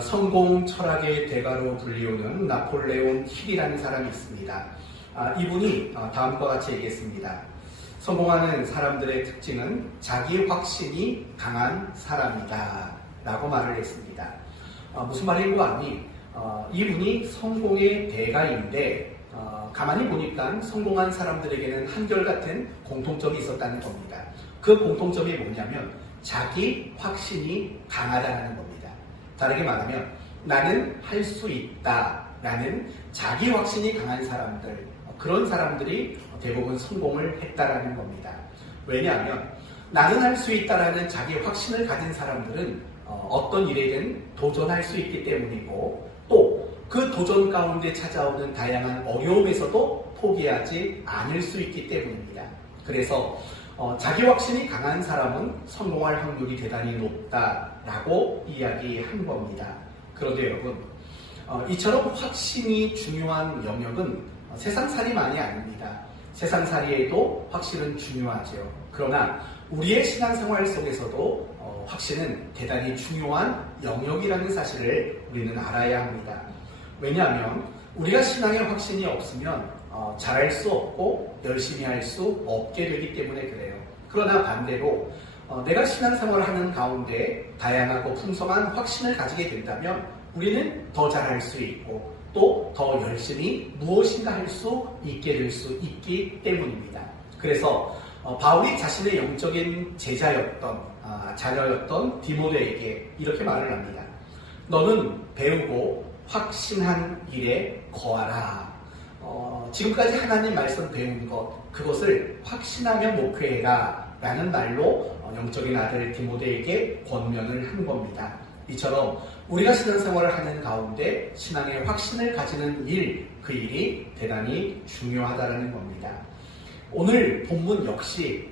성공 철학의 대가로 불리우는 나폴레온 힐이라는 사람이 있습니다. 이분이 다음과 같이 얘기했습니다. 성공하는 사람들의 특징은 자기 확신이 강한 사람이다 라고 말을 했습니다. 무슨 말인고 하니 이분이 성공의 대가인데 가만히 보니까 성공한 사람들에게는 한결같은 공통점이 있었다는 겁니다. 그 공통점이 뭐냐면 자기 확신이 강하다는 겁니다. 다르게 말하면 나는 할 수 있다라는 자기 확신이 강한 사람들, 그런 사람들이 대부분 성공을 했다라는 겁니다. 왜냐하면 나는 할 수 있다라는 자기 확신을 가진 사람들은 어떤 일에든 도전할 수 있기 때문이고 또 그 도전 가운데 찾아오는 다양한 어려움에서도 포기하지 않을 수 있기 때문입니다. 그래서 자기 확신이 강한 사람은 성공할 확률이 대단히 높다라고 이야기한 겁니다. 그런데 여러분, 이처럼 확신이 중요한 영역은 세상살이만이 아닙니다. 세상살이에도 확신은 중요하죠. 그러나 우리의 신앙생활 속에서도 확신은 대단히 중요한 영역이라는 사실을 우리는 알아야 합니다. 왜냐하면 우리가 신앙의 확신이 없으면 잘할 수 없고 열심히 할 수 없게 되기 때문에 그래요. 그러나 반대로 내가 신앙생활을 하는 가운데 다양하고 풍성한 확신을 가지게 된다면 우리는 더 잘할 수 있고 또 더 열심히 무엇인가 할 수 있게 될 수 있기 때문입니다. 그래서 바울이 자신의 영적인 자녀였던 디모데에게 이렇게 말을 합니다. 너는 배우고 확신한 일에 거하라. 지금까지 하나님 말씀 배운 것, 그것을 확신하며 목회해라 라는 말로 영적인 아들 디모데에게 권면을 한 겁니다. 이처럼 우리가 신앙생활을 하는 가운데 신앙의 확신을 가지는 일, 그 일이 대단히 중요하다는 겁니다. 오늘 본문 역시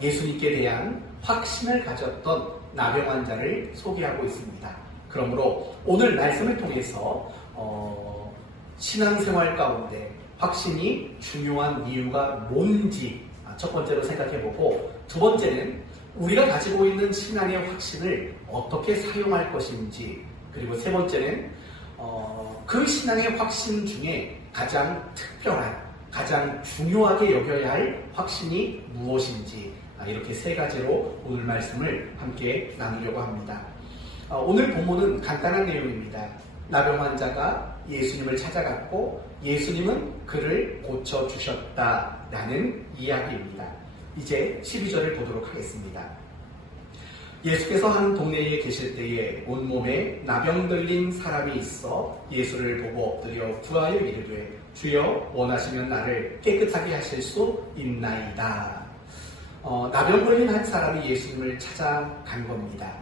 예수님께 대한 확신을 가졌던 나병 환자를 소개하고 있습니다. 그러므로 오늘 말씀을 통해서 신앙생활 가운데 확신이 중요한 이유가 뭔지 첫 번째로 생각해보고 두 번째는 우리가 가지고 있는 신앙의 확신을 어떻게 사용할 것인지 그리고 세 번째는 그 신앙의 확신 중에 가장 특별한 가장 중요하게 여겨야 할 확신이 무엇인지 이렇게 세 가지로 오늘 말씀을 함께 나누려고 합니다. 오늘 본문은 간단한 내용입니다. 나병 환자가 예수님을 찾아갔고 예수님은 그를 고쳐주셨다라는 이야기입니다. 이제 12절을 보도록 하겠습니다. 예수께서 한 동네에 계실 때에 온몸에 나병 들린 사람이 있어 예수를 보고 엎드려 구하여 이르되 주여 원하시면 나를 깨끗하게 하실 수 있나이다. 나병 걸린 한 사람이 예수님을 찾아간 겁니다.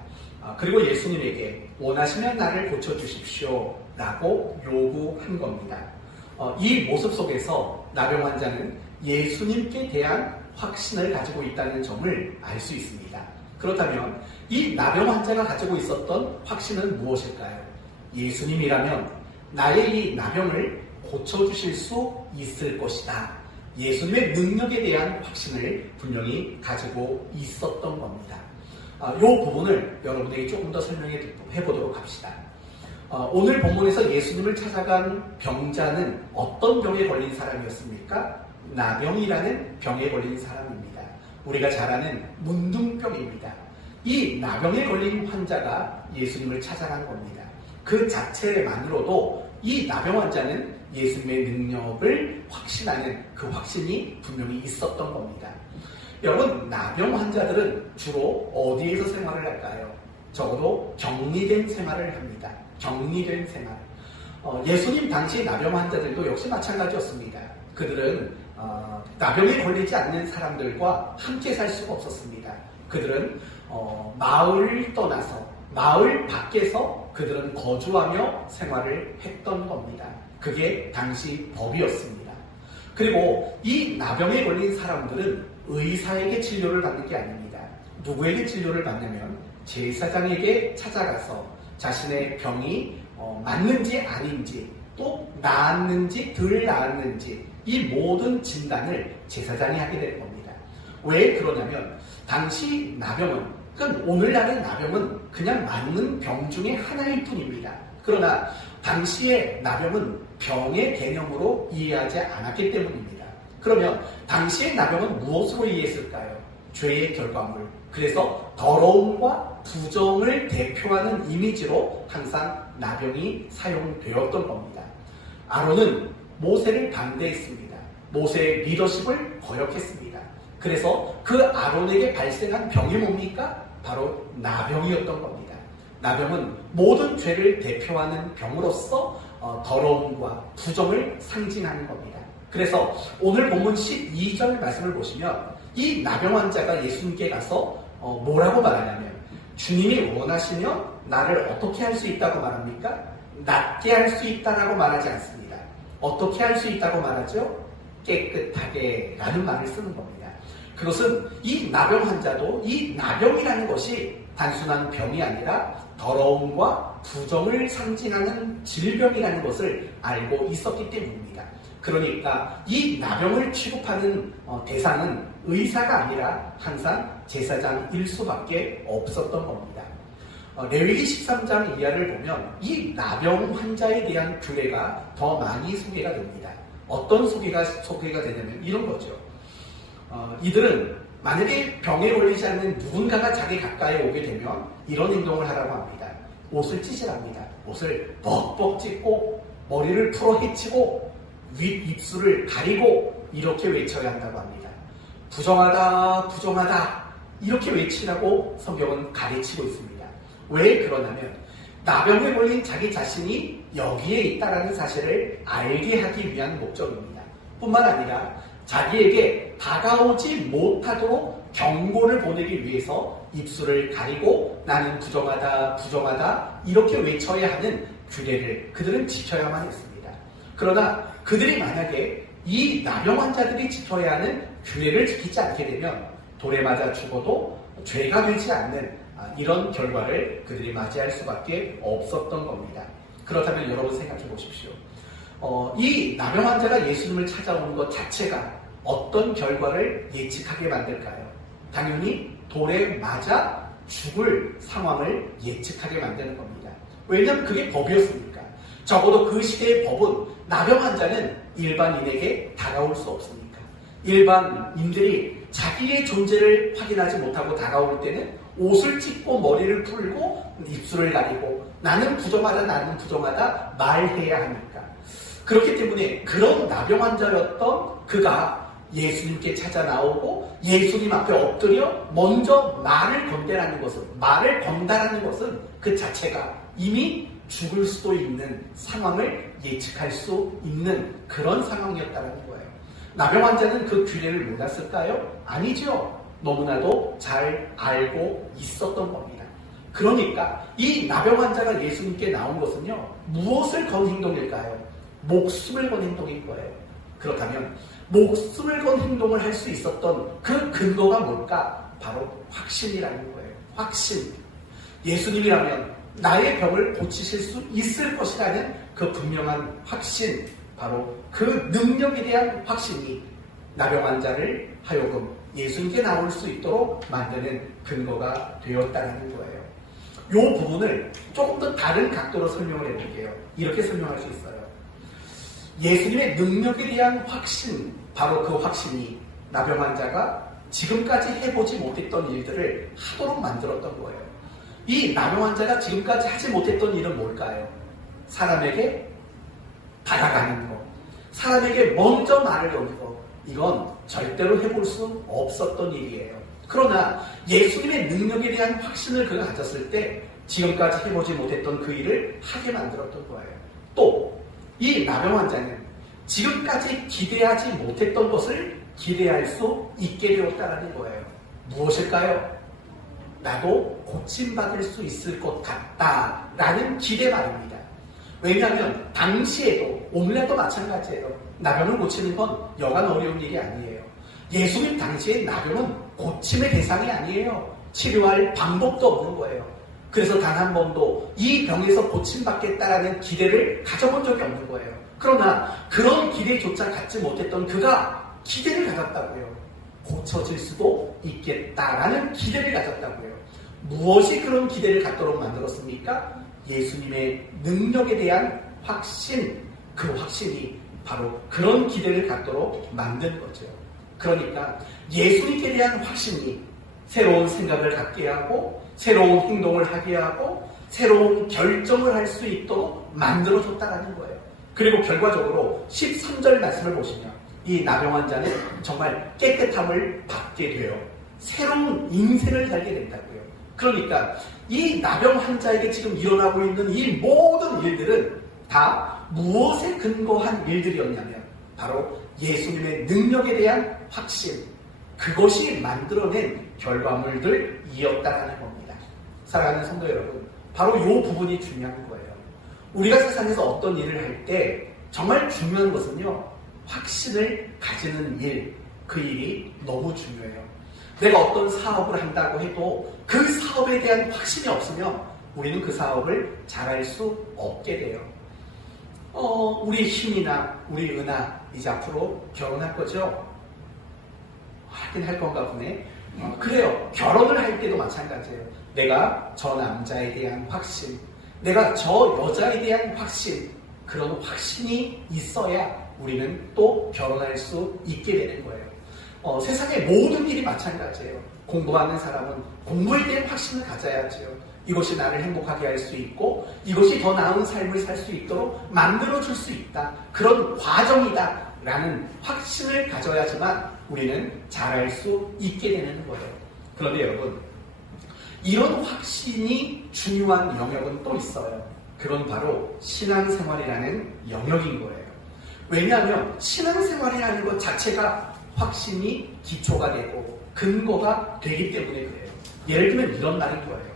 그리고 예수님에게 원하시면 나를 고쳐주십시오 라고 요구한 겁니다. 이 모습 속에서 나병 환자는 예수님께 대한 확신을 가지고 있다는 점을 알 수 있습니다. 그렇다면 이 나병 환자가 가지고 있었던 확신은 무엇일까요? 예수님이라면 나의 이 나병을 고쳐주실 수 있을 것이다. 예수님의 능력에 대한 확신을 분명히 가지고 있었던 겁니다. 이 부분을 여러분에게 조금 더 설명해 보도록 합시다. 오늘 본문에서 예수님을 찾아간 병자는 어떤 병에 걸린 사람이었습니까? 나병이라는 병에 걸린 사람입니다. 우리가 잘 아는 문둥병입니다. 이 나병에 걸린 환자가 예수님을 찾아간 겁니다. 그 자체만으로도 이 나병 환자는 예수님의 능력을 확신하는 그 확신이 분명히 있었던 겁니다. 여러분, 나병 환자들은 주로 어디에서 생활을 할까요? 적어도 격리된 생활을 합니다. 격리된 생활. 예수님 당시 나병 환자들도 역시 마찬가지였습니다. 그들은 나병에 걸리지 않는 사람들과 함께 살 수가 없었습니다. 그들은 마을을 떠나서 마을 밖에서 그들은 거주하며 생활을 했던 겁니다. 그게 당시 법이었습니다. 그리고 이 나병에 걸린 사람들은 의사에게 진료를 받는 게 아닙니다. 누구에게 진료를 받냐면 제사장에게 찾아가서 자신의 병이 맞는지 아닌지 또 나았는지 덜 나았는지 이 모든 진단을 제사장이 하게 될 겁니다. 왜 그러냐면 당시 나병은 그러니까 오늘날의 나병은 그냥 맞는 병 중에 하나일 뿐입니다. 그러나 당시의 나병은 병의 개념으로 이해하지 않았기 때문입니다. 그러면 당시의 나병은 무엇으로 이해했을까요? 죄의 결과물. 그래서 더러움과 부정을 대표하는 이미지로 항상 나병이 사용되었던 겁니다. 아론은 모세를 반대했습니다. 모세의 리더십을 거역했습니다. 그래서 그 아론에게 발생한 병이 뭡니까? 바로 나병이었던 겁니다. 나병은 모든 죄를 대표하는 병으로서 더러움과 부정을 상징하는 겁니다. 그래서 오늘 본문 12절 말씀을 보시면 이 나병 환자가 예수님께 가서 뭐라고 말하냐면 주님이 원하시면 나를 어떻게 할 수 있다고 말합니까? 낫게 할 수 있다라고 말하지 않습니다. 어떻게 할 수 있다고 말하죠? 깨끗하게 라는 말을 쓰는 겁니다. 그것은 이 나병 환자도 이 나병이라는 것이 단순한 병이 아니라 더러움과 부정을 상징하는 질병이라는 것을 알고 있었기 때문입니다. 그러니까 이 나병을 취급하는 대상은 의사가 아니라 항상 제사장일 수밖에 없었던 겁니다. 레위기 13장 이하를 보면 이 나병 환자에 대한 규례가 더 많이 소개가 됩니다. 어떤 소개가 되냐면 이런 거죠. 이들은 만약에 병에 걸리지 않는 누군가가 자기 가까이 오게 되면 이런 행동을 하라고 합니다. 옷을 찢으랍니다. 옷을 벅벅 찢고 머리를 풀어 헤치고 윗입술을 가리고 이렇게 외쳐야 한다고 합니다. 부정하다 부정하다 이렇게 외치라고 성경은 가르치고 있습니다. 왜 그러냐면 나병에 걸린 자기 자신이 여기에 있다는 사실을 알게 하기 위한 목적입니다. 뿐만 아니라 자기에게 다가오지 못하도록 경고를 보내기 위해서 입술을 가리고 나는 부정하다 부정하다 이렇게 외쳐야 하는 규례를 그들은 지켜야만 했습니다. 그러나 그들이 만약에 이 나병 환자들이 지켜야 하는 규례를 지키지 않게 되면 돌에 맞아 죽어도 죄가 되지 않는 이런 결과를 그들이 맞이할 수밖에 없었던 겁니다. 그렇다면 여러분 생각해 보십시오. 이 나병 환자가 예수님을 찾아오는 것 자체가 어떤 결과를 예측하게 만들까요? 당연히 돌에 맞아 죽을 상황을 예측하게 만드는 겁니다. 왜냐하면 그게 법이었으니까. 적어도 그 시대의 법은 나병 환자는 일반인에게 다가올 수 없으니까. 일반인들이 자기의 존재를 확인하지 못하고 다가올 때는 옷을 찢고 머리를 풀고 입술을 가리고 나는 부정하다 말해야 하니까. 그렇기 때문에 그런 나병 환자였던 그가 예수님께 찾아 나오고 예수님 앞에 엎드려 먼저 말을 건다라는 것은 그 자체가 이미 죽을 수도 있는 상황을 예측할 수 있는 그런 상황이었다는 거예요. 나병 환자는 그 규례를 몰랐을까요? 아니죠. 너무나도 잘 알고 있었던 겁니다. 그러니까 이 나병 환자가 예수님께 나온 것은요, 무엇을 건 행동일까요? 목숨을 건 행동일 거예요. 그렇다면 목숨을 건 행동을 할 수 있었던 그 근거가 뭘까? 바로 확신이라는 거예요. 확신. 예수님이라면 나의 병을 고치실 수 있을 것이라는 그 분명한 확신, 바로 그 능력에 대한 확신이 나병 환자를 하여금 예수님께 나올 수 있도록 만드는 근거가 되었다는 거예요. 이 부분을 조금 더 다른 각도로 설명을 해볼게요. 이렇게 설명할 수 있어요. 예수님의 능력에 대한 확신, 바로 그 확신이 나병 환자가 지금까지 해보지 못했던 일들을 하도록 만들었던 거예요. 이 나병 환자가 지금까지 하지 못했던 일은 뭘까요? 사람에게 다가가는 것, 사람에게 먼저 말을 거는 것, 이건 절대로 해볼 수 없었던 일이에요. 그러나 예수님의 능력에 대한 확신을 그가 가졌을 때 지금까지 해보지 못했던 그 일을 하게 만들었던 거예요. 또 이 나병 환자는 지금까지 기대하지 못했던 것을 기대할 수 있게 되었다는 거예요. 무엇일까요? 나도 고침받을 수 있을 것 같다라는 기대 말입니다. 왜냐하면 당시에도 오늘날도 마찬가지예요. 나병을 고치는 건 여간 어려운 일이 아니에요. 예수님 당시에 나병은 고침의 대상이 아니에요. 치료할 방법도 없는 거예요. 그래서 단 한 번도 이 병에서 고침받겠다라는 기대를 가져본 적이 없는 거예요. 그러나 그런 기대조차 갖지 못했던 그가 기대를 가졌다고요. 고쳐질 수도 있겠다라는 기대를 가졌다고요. 무엇이 그런 기대를 갖도록 만들었습니까? 예수님의 능력에 대한 확신, 그 확신이 바로 그런 기대를 갖도록 만든 거죠. 그러니까 예수님께 대한 확신이 새로운 생각을 갖게 하고 새로운 행동을 하게 하고 새로운 결정을 할 수 있도록 만들어줬다는 거예요. 그리고 결과적으로 13절 말씀을 보시면 이 나병 환자는 정말 깨끗함을 받게 돼요. 새로운 인생을 살게 된다고요. 그러니까 이 나병 환자에게 지금 일어나고 있는 이 모든 일들은 다 무엇에 근거한 일들이었냐면 바로 예수님의 능력에 대한 확신, 그것이 만들어낸 결과물들이었다는 겁니다. 사랑하는 성도 여러분, 바로 이 부분이 중요한 거예요. 우리가 세상에서 어떤 일을 할 때 정말 중요한 것은요, 확신을 가지는 일, 그 일이 너무 중요해요. 내가 어떤 사업을 한다고 해도 그 사업에 대한 확신이 없으면 우리는 그 사업을 잘할 수 없게 돼요. 우리 힘이나 우리 은하 이제 앞으로 결혼할 거죠? 하긴 할 건가 보네. 그래요. 결혼을 할 때도 마찬가지예요. 내가 저 남자에 대한 확신, 내가 저 여자에 대한 확신, 그런 확신이 있어야 우리는 또 결혼할 수 있게 되는 거예요. 세상의 모든 일이 마찬가지예요. 공부하는 사람은 공부에 대한 확신을 가져야지요. 이것이 나를 행복하게 할 수 있고 이것이 더 나은 삶을 살 수 있도록 만들어줄 수 있다. 그런 과정이다. 라는 확신을 가져야지만 우리는 잘할 수 있게 되는 거예요. 그런데 여러분, 이런 확신이 중요한 영역은 또 있어요. 그건 바로 신앙생활이라는 영역인 거예요. 왜냐하면 신앙생활이라는 것 자체가 확신이 기초가 되고 근거가 되기 때문에 그래요. 예를 들면 이런 말인 거예요.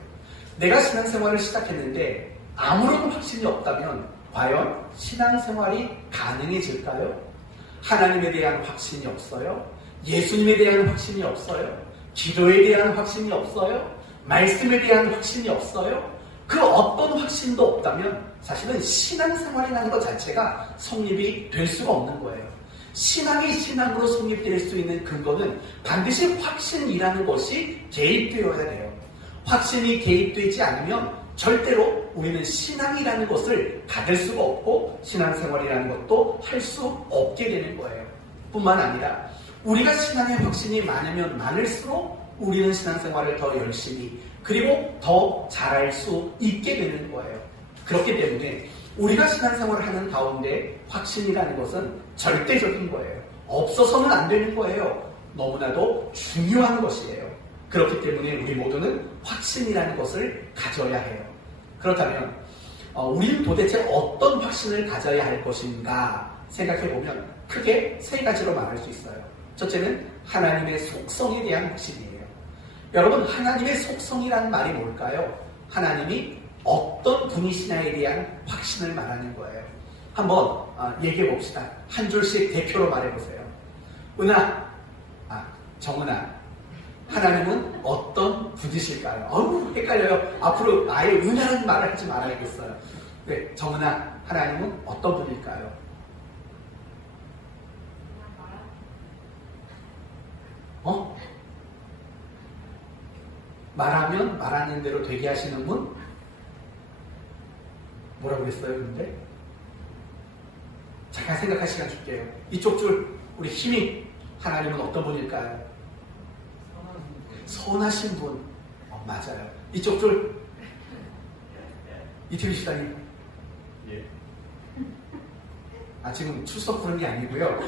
내가 신앙생활을 시작했는데 아무런 확신이 없다면 과연 신앙생활이 가능해질까요? 하나님에 대한 확신이 없어요. 예수님에 대한 확신이 없어요. 기도에 대한 확신이 없어요. 말씀에 대한 확신이 없어요. 그 어떤 확신도 없다면 사실은 신앙생활이라는 것 자체가 성립이 될 수가 없는 거예요. 신앙이 신앙으로 성립될 수 있는 근거는 반드시 확신이라는 것이 개입되어야 돼요. 확신이 개입되지 않으면 절대로 우리는 신앙이라는 것을 가질 수가 없고 신앙생활이라는 것도 할 수 없게 되는 거예요. 뿐만 아니라 우리가 신앙의 확신이 많으면 많을수록 우리는 신앙생활을 더 열심히 그리고 더 잘할 수 있게 되는 거예요. 그렇기 때문에 우리가 신앙생활을 하는 가운데 확신이라는 것은 절대적인 거예요. 없어서는 안 되는 거예요. 너무나도 중요한 것이에요. 그렇기 때문에 우리 모두는 확신이라는 것을 가져야 해요. 그렇다면 우리는 도대체 어떤 확신을 가져야 할 것인가 생각해보면 크게 세 가지로 말할 수 있어요. 첫째는 하나님의 속성에 대한 확신이에요. 여러분, 하나님의 속성이라는 말이 뭘까요? 하나님이 어떤 분이시냐에 대한 확신을 말하는 거예요. 한번 얘기해 봅시다. 한 줄씩 대표로 말해보세요. 정은아, 하나님은 어떤 분이실까요? 헷갈려요. 앞으로 아예 은하라는 말을 하지 말아야겠어요. 네, 정은아, 하나님은 어떤 분일까요? 말하면 말하는 대로 되게 하시는 분? 뭐라고 했어요, 근데? 잠깐 생각할 시간 줄게요. 이쪽 줄, 우리 힘이 하나님은 어떤 분일까요? 선하신 분. 맞아요. 이쪽 줄, 이태규 시장님. 예. 지금 출석 부른 게 아니고요.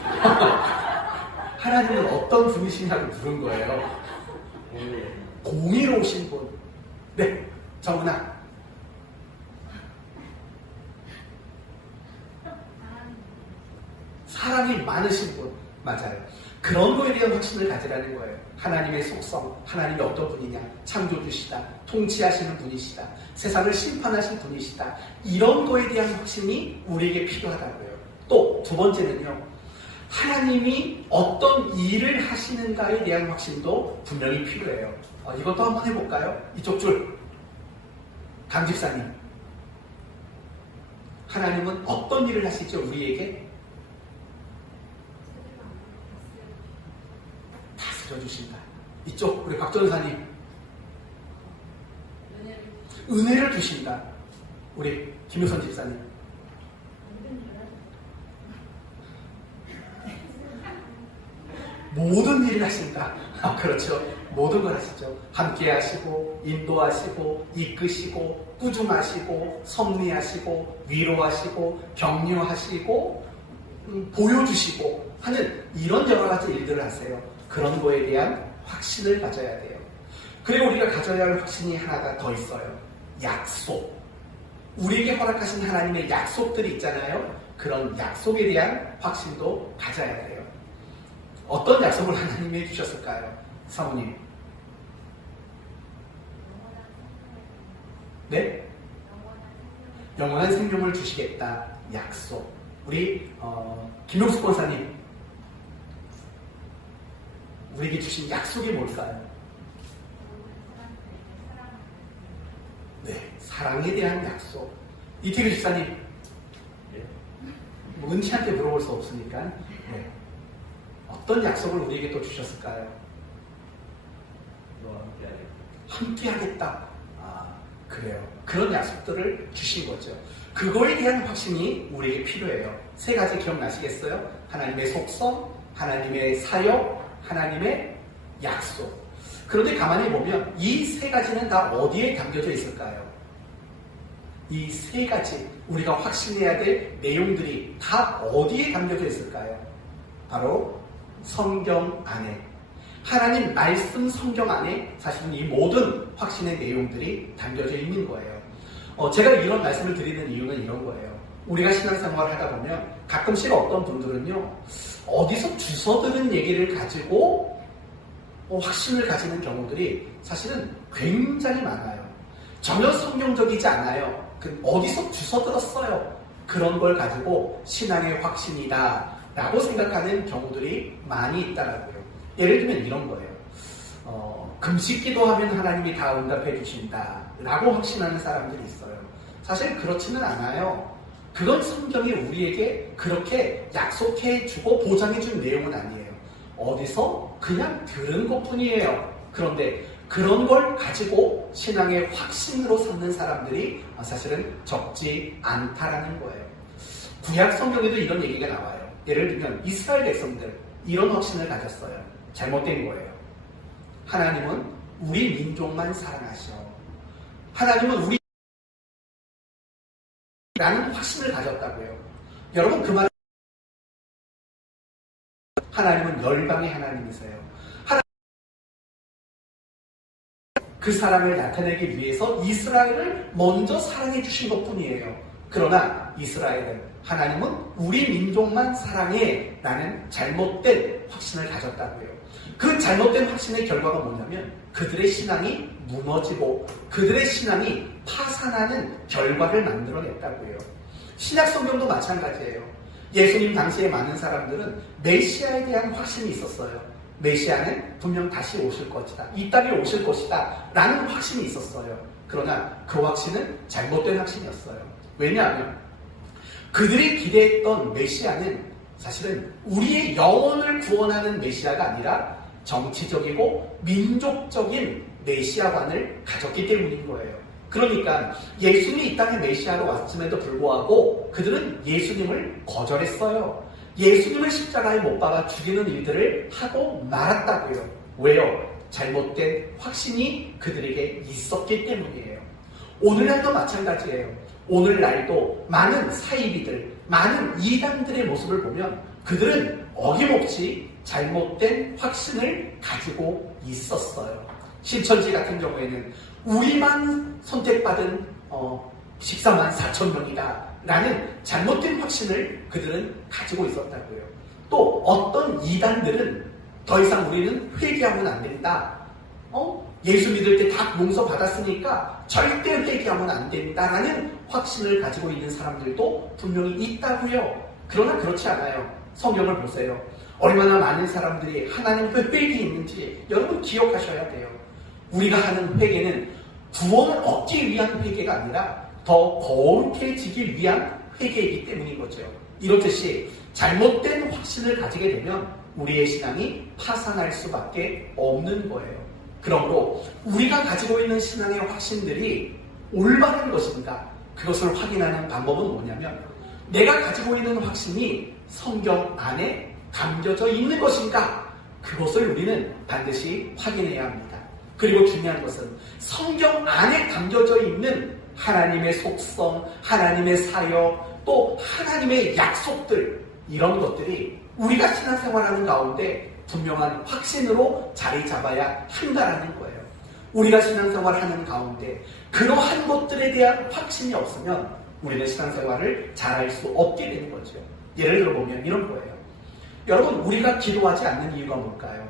하나님은 어떤 분이시냐고 부른 거예요. 공의로우신 분. 네, 정은아. 사랑이 많으신 분. 맞아요. 그런 거에 대한 확신을 가지라는 거예요. 하나님의 속성, 하나님이 어떤 분이냐, 창조주시다, 통치하시는 분이시다, 세상을 심판하신 분이시다. 이런 거에 대한 확신이 우리에게 필요하다고요. 또 두 번째는요, 하나님이 어떤 일을 하시는가에 대한 확신도 분명히 필요해요. 이것도 한번 해볼까요? 이쪽 줄, 강 집사님. 하나님은 어떤 일을 하시죠, 우리에게? 다스려주신다. 이쪽, 우리 곽 전사님. 은혜를 주신다. 우리 김효선 집사님. 모든 일을 하신다. 그렇죠. 모든 걸 하시죠. 함께 하시고, 인도하시고, 이끄시고, 꾸준하시고, 섭리하시고, 위로하시고, 격려하시고, 보여주시고 하는 이런 여러 가지 일들을 하세요. 그런 거에 대한 확신을 가져야 돼요. 그리고 우리가 가져야 할 확신이 하나가 더 있어요. 약속. 우리에게 허락하신 하나님의 약속들이 있잖아요. 그런 약속에 대한 확신도 가져야 돼요. 어떤 약속을 하나님이 해주셨을까요? 사모님. 네? 영원한 생명을 주시겠다. 약속. 우리 김용숙 권사님. 우리에게 주신 약속이 뭘까요? 네, 사랑에 대한 약속. 이태규 집사님. 뭐 은지한테 물어볼 수 없으니까. 네. 어떤 약속을 우리에게 또 주셨을까요? 함께 하겠다. 그래요. 그런 약속들을 주신 거죠. 그거에 대한 확신이 우리에게 필요해요. 세 가지 기억나시겠어요? 하나님의 속성, 하나님의 사역, 하나님의 약속. 그런데 가만히 보면 이 세 가지는 다 어디에 담겨져 있을까요? 이 세 가지 우리가 확신해야 될 내용들이 다 어디에 담겨져 있을까요? 바로 성경 안에, 하나님 말씀 성경 안에 사실은 이 모든 확신의 내용들이 담겨져 있는 거예요. 제가 이런 말씀을 드리는 이유는 이런 거예요. 우리가 신앙생활을 하다 보면 가끔씩 어떤 분들은요, 어디서 주워 들은 얘기를 가지고 확신을 가지는 경우들이 사실은 굉장히 많아요. 전혀 성경적이지 않아요. 어디서 주워 들었어요. 그런 걸 가지고 신앙의 확신이다 라고 생각하는 경우들이 많이 있다라고요. 예를 들면 이런 거예요. 금식 기도하면 하나님이 다 응답해 주신다 라고 확신하는 사람들이 있어요. 사실 그렇지는 않아요. 그건 성경이 우리에게 그렇게 약속해 주고 보장해 준 내용은 아니에요. 어디서 그냥 들은 것 뿐이에요. 그런데 그런 걸 가지고 신앙의 확신으로 삼는 사람들이 사실은 적지 않다라는 거예요. 구약 성경에도 이런 얘기가 나와요. 예를 들면 이스라엘 백성들 이런 확신을 가졌어요. 잘못된 거예요. 하나님은 우리 민족만 사랑하셔. 하나님은 우리 라는 확신을 가졌다고요. 여러분 그 말 하나님은 열방의 하나님이세요. 그 사랑을 나타내기 위해서 이스라엘을 먼저 사랑해 주신 것 뿐이에요. 그러나 이스라엘은 하나님은 우리 민족만 사랑해 라는 잘못된 확신을 가졌다고요. 그 잘못된 확신의 결과가 뭐냐면 그들의 신앙이 무너지고 그들의 신앙이 파산하는 결과를 만들어냈다고요. 신약 성경도 마찬가지예요. 예수님 당시에 많은 사람들은 메시아에 대한 확신이 있었어요. 메시아는 분명 다시 오실 것이다. 이 땅에 오실 것이다. 라는 확신이 있었어요. 그러나 그 확신은 잘못된 확신이었어요. 왜냐하면 그들이 기대했던 메시아는 사실은 우리의 영혼을 구원하는 메시아가 아니라 정치적이고 민족적인 메시아관을 가졌기 때문인 거예요. 그러니까 예수님이 이 땅에 메시아로 왔음에도 불구하고 그들은 예수님을 거절했어요. 예수님을 십자가에 못 박아 죽이는 일들을 하고 말았다고요. 왜요? 잘못된 확신이 그들에게 있었기 때문이에요. 오늘날도 마찬가지예요. 오늘날도 많은 사이비들, 많은 이단들의 모습을 보면 그들은 어김없이 잘못된 확신을 가지고 있었어요. 신천지 같은 경우에는 우리만 선택받은 14만 4천 명이다 라는 잘못된 확신을 그들은 가지고 있었다고요. 또 어떤 이단들은 더 이상 우리는 회개하면 안 된다. 예수 믿을 때 다 용서 받았으니까 절대 회개하면 안 된다라는 확신을 가지고 있는 사람들도 분명히 있다고요. 그러나 그렇지 않아요. 성경을 보세요. 얼마나 많은 사람들이 하나님 회개에 있는지 여러분 기억하셔야 돼요. 우리가 하는 회개는 구원을 얻기 위한 회개가 아니라 더 거룩해지기 위한 회개이기 때문인 거죠. 이렇듯이 잘못된 확신을 가지게 되면 우리의 신앙이 파산할 수밖에 없는 거예요. 그러므로 우리가 가지고 있는 신앙의 확신들이 올바른 것인가? 그것을 확인하는 방법은 뭐냐면 내가 가지고 있는 확신이 성경 안에 담겨져 있는 것인가? 그것을 우리는 반드시 확인해야 합니다. 그리고 중요한 것은 성경 안에 담겨져 있는 하나님의 속성, 하나님의 사역, 또 하나님의 약속들, 이런 것들이 우리가 신앙생활하는 가운데 분명한 확신으로 자리 잡아야 한다라는 거예요. 우리가 신앙생활하는 가운데 그러한 것들에 대한 확신이 없으면 우리는 신앙생활을 잘할 수 없게 되는 거죠. 예를 들어보면 이런 거예요. 여러분, 우리가 기도하지 않는 이유가 뭘까요?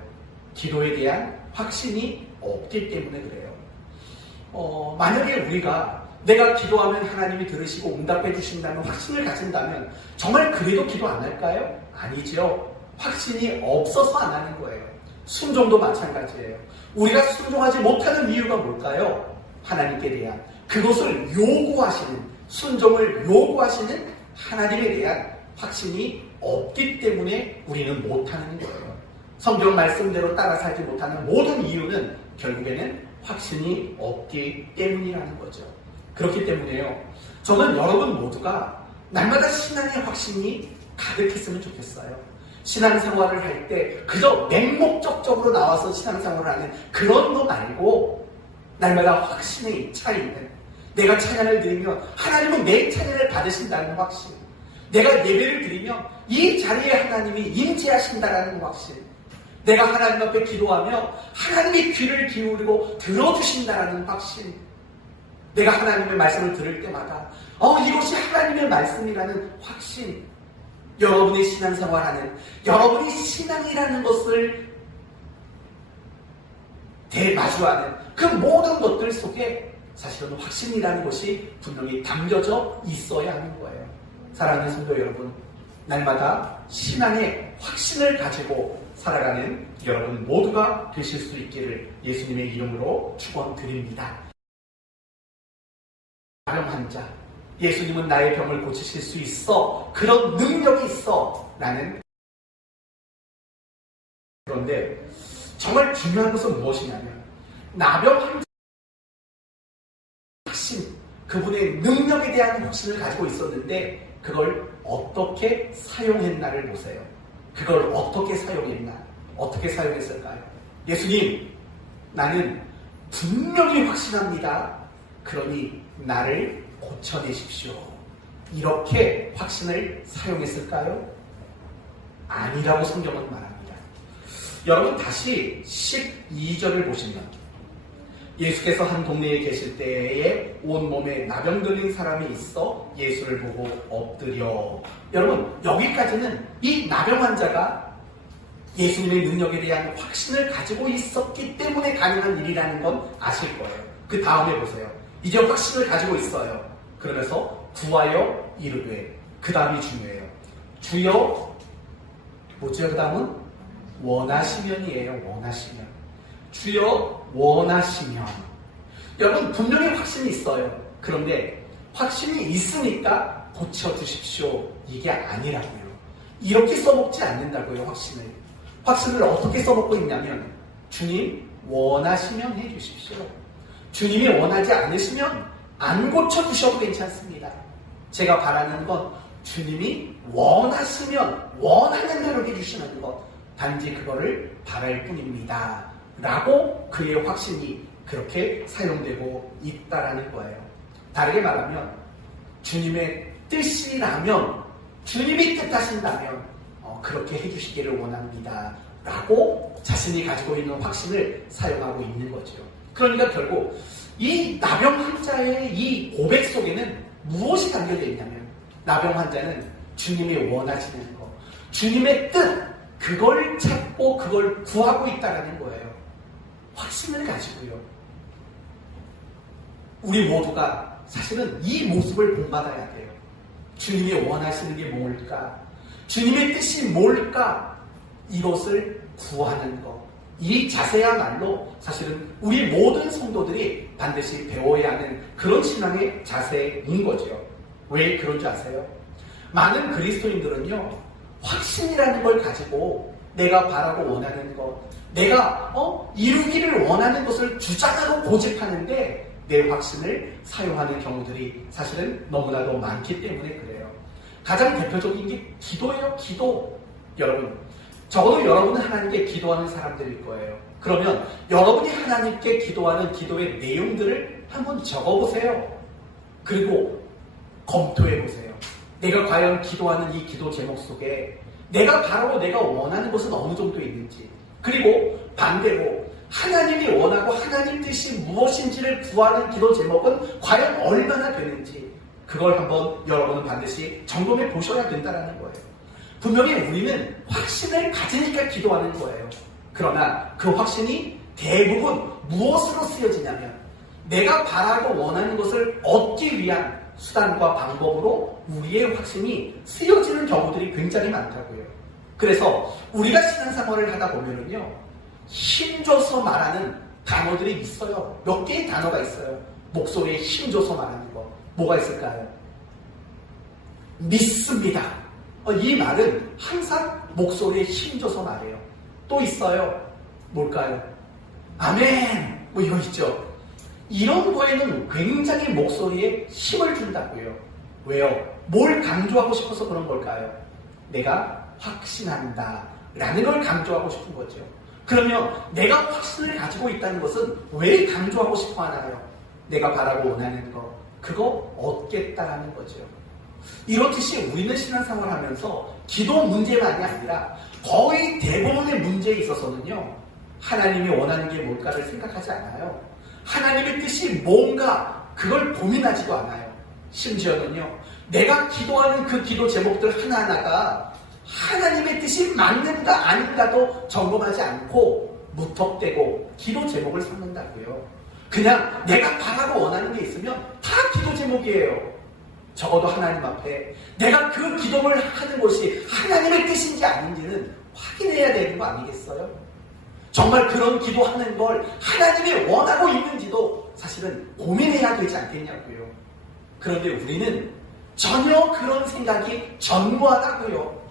기도에 대한 확신이 없기 때문에 그래요. 만약에 우리가 내가 기도하면 하나님이 들으시고 응답해 주신다는 확신을 가진다면 정말 그래도 기도 안 할까요? 아니죠. 확신이 없어서 안 하는 거예요. 순종도 마찬가지예요. 우리가 순종하지 못하는 이유가 뭘까요? 하나님께 대한 그것을 요구하시는, 순종을 요구하시는 하나님에 대한 확신이 없기 때문에 우리는 못하는 거예요. 성경 말씀대로 따라 살지 못하는 모든 이유는 결국에는 확신이 없기 때문이라는 거죠. 그렇기 때문에요, 저는 여러분 모두가 날마다 신앙의 확신이 가득했으면 좋겠어요. 신앙생활을 할 때 그저 맹목적적으로 나와서 신앙생활을 하는 그런 거 말고 날마다 확신이 차있는, 내가 찬양을 드리면 하나님은 내 찬양을 받으신다는 확신, 내가 예배를 드리면 이 자리에 하나님이 임재하신다는 확신, 내가 하나님 앞에 기도하며 하나님이 귀를 기울이고 들어주신다는 확신, 내가 하나님의 말씀을 들을 때마다 이것이 하나님의 말씀이라는 확신, 여러분의 신앙생활하는, 여러분이 신앙이라는 것을 대마주하는 그 모든 것들 속에 사실은 확신이라는 것이 분명히 담겨져 있어야 하는 거예요. 사랑하는 성도 여러분, 날마다 신앙의 확신을 가지고 살아가는 여러분 모두가 되실 수 있기를 예수님의 이름으로 축원드립니다. 나병 환자, 예수님은 나의 병을 고치실 수 있어, 그런 능력이 있어, 라는. 그런데 정말 중요한 것은 무엇이냐면 나병 환자 확신, 그분의 능력에 대한 확신을 가지고 있었는데 그걸 어떻게 사용했나를 보세요. 그걸 어떻게 사용했나? 어떻게 사용했을까요? 예수님, 나는 분명히 확신합니다. 그러니 나를 고쳐내십시오. 이렇게 확신을 사용했을까요? 아니라고 성경은 말합니다. 여러분, 다시 12절을 보시면 예수께서 한 동네에 계실 때에 온몸에 나병 들린 사람이 있어 예수를 보고 엎드려. 여러분, 여기까지는 이 나병 환자가 예수님의 능력에 대한 확신을 가지고 있었기 때문에 가능한 일이라는 건 아실 거예요. 그 다음에 보세요. 이제 확신을 가지고 있어요. 그러면서 구하여 이르되, 그 다음이 중요해요. 주여, 뭐죠? 그 다음은 원하시면이에요. 원하시면. 주여 원하시면. 여러분, 분명히 확신이 있어요. 그런데 확신이 있으니까 고쳐주십시오, 이게 아니라고요. 이렇게 써먹지 않는다고요. 확신을 어떻게 써먹고 있냐면 주님 원하시면 해주십시오. 주님이 원하지 않으시면 안 고쳐주셔도 괜찮습니다. 제가 바라는 건 주님이 원하시면 원하는 대로 해주시는 것, 단지 그거를 바랄 뿐입니다. 라고 그의 확신이 그렇게 사용되고 있다라는 거예요. 다르게 말하면 주님의 뜻이라면, 주님이 뜻하신다면 그렇게 해주시기를 원합니다. 라고 자신이 가지고 있는 확신을 사용하고 있는 거죠. 그러니까 결국 이 나병 환자의 이 고백 속에는 무엇이 담겨져 있냐면, 나병 환자는 주님이 원하시는 것, 주님의 뜻, 그걸 찾고 그걸 구하고 있다는 거예요. 확신을 가지고요. 우리 모두가 사실은 이 모습을 본받아야 돼요. 주님이 원하시는 게 뭘까? 주님의 뜻이 뭘까? 이것을 구하는 것. 이 자세야말로 사실은 우리 모든 성도들이 반드시 배워야 하는 그런 신앙의 자세인 거죠. 왜 그런 줄 아세요? 많은 그리스도인들은요, 확신이라는 걸 가지고 내가 바라고 원하는 것, 내가 이루기를 원하는 것을 주장하고 고집하는데 내 확신을 사용하는 경우들이 사실은 너무나도 많기 때문에 그래요. 가장 대표적인 게 기도예요. 기도. 여러분, 적어도 여러분은 하나님께 기도하는 사람들일 거예요. 그러면 여러분이 하나님께 기도하는 기도의 내용들을 한번 적어보세요. 그리고 검토해보세요. 내가 과연 기도하는 이 기도 제목 속에 내가 바라고 내가 원하는 것은 어느 정도 있는지, 그리고 반대로 하나님이 원하고 하나님 뜻이 무엇인지를 구하는 기도 제목은 과연 얼마나 되는지, 그걸 한번 여러분은 반드시 점검해 보셔야 된다는 거예요. 분명히 우리는 확신을 가지니까 기도하는 거예요. 그러나 그 확신이 대부분 무엇으로 쓰여지냐면 내가 바라고 원하는 것을 얻기 위한 수단과 방법으로 우리의 확신이 쓰여지는 경우들이 굉장히 많다고요. 그래서 우리가 신앙생활을 하다 보면은요, 힘줘서 말하는 단어들이 있어요. 몇 개의 단어가 있어요. 목소리에 힘줘서 말하는 거. 뭐가 있을까요? 믿습니다. 이 말은 항상 목소리에 힘줘서 말해요. 또 있어요. 뭘까요? 아멘. 뭐 이거 있죠. 이런 거에는 굉장히 목소리에 힘을 준다고요. 왜요? 뭘 강조하고 싶어서 그런 걸까요? 내가 확신한다 라는 걸 강조하고 싶은 거죠. 그러면 내가 확신을 가지고 있다는 것은 왜 강조하고 싶어 하나요? 내가 바라고 원하는 거, 그거 얻겠다라는 거죠. 이렇듯이 우리는 신앙생활을 하면서 기도 문제만이 아니라 거의 대부분의 문제에 있어서는요, 하나님이 원하는 게 뭘까를 생각하지 않아요. 하나님의 뜻이 뭔가 그걸 고민하지도 않아요. 심지어는요, 내가 기도하는 그 기도 제목들 하나하나가 하나님의 뜻이 맞는가 아닌가도 점검하지 않고 무턱대고 기도 제목을 삼는다고요. 그냥 내가 바라고 원하는 게 있으면 다 기도 제목이에요. 적어도 하나님 앞에 내가 그 기도를 하는 것이 하나님의 뜻인지 아닌지는 확인해야 되는 거 아니겠어요? 정말 그런 기도하는 걸 하나님이 원하고 있는지도 사실은 고민해야 되지 않겠냐고요. 그런데 우리는 전혀 그런 생각이 전무하다고요.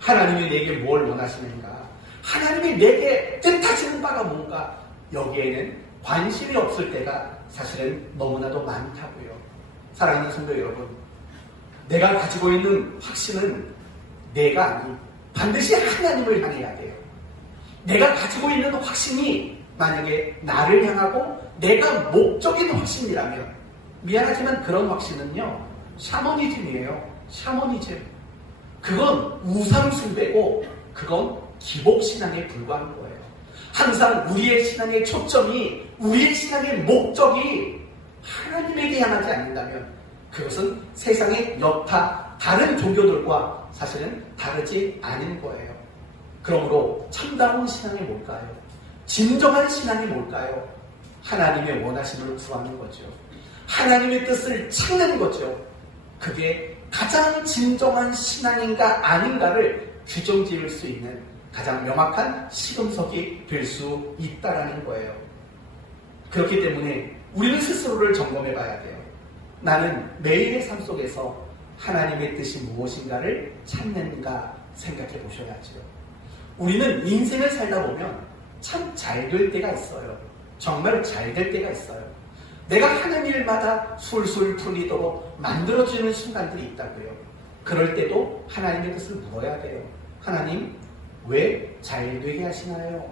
하나님이 내게 뭘 원하시는가? 하나님이 내게 뜻하시는 바가 뭔가? 여기에는 관심이 없을 때가 사실은 너무나도 많다고요. 사랑하는 성도 여러분, 내가 가지고 있는 확신은 내가 아닌 반드시 하나님을 향해야 돼요. 내가 가지고 있는 확신이 만약에 나를 향하고 내가 목적인 확신이라면, 미안하지만 그런 확신은요, 샤머니즘이에요. 샤머니즘. 그건 우상숭배고 그건 기복신앙에 불과한 거예요. 항상 우리의 신앙의 초점이, 우리의 신앙의 목적이 하나님에게 향하지 않는다면 그것은 세상의 여타 다른 종교들과 사실은 다르지 않은 거예요. 그러므로 참다운 신앙이 뭘까요? 진정한 신앙이 뭘까요? 하나님의 원하심을 구하는 거죠. 하나님의 뜻을 찾는 거죠. 그게 가장 진정한 신앙인가 아닌가를 규정 지을 수 있는 가장 명확한 시금석이 될 수 있다라는 거예요. 그렇기 때문에 우리는 스스로를 점검해 봐야 돼요. 나는 매일의 삶 속에서 하나님의 뜻이 무엇인가를 찾는가 생각해 보셔야죠. 우리는 인생을 살다 보면 참 잘 될 때가 있어요. 정말 잘 될 때가 있어요. 내가 하는 일마다 술술 풀리도록 만들어지는 순간들이 있다고요. 그럴 때도 하나님의 뜻을 물어야 돼요. 하나님, 왜 잘 되게 하시나요?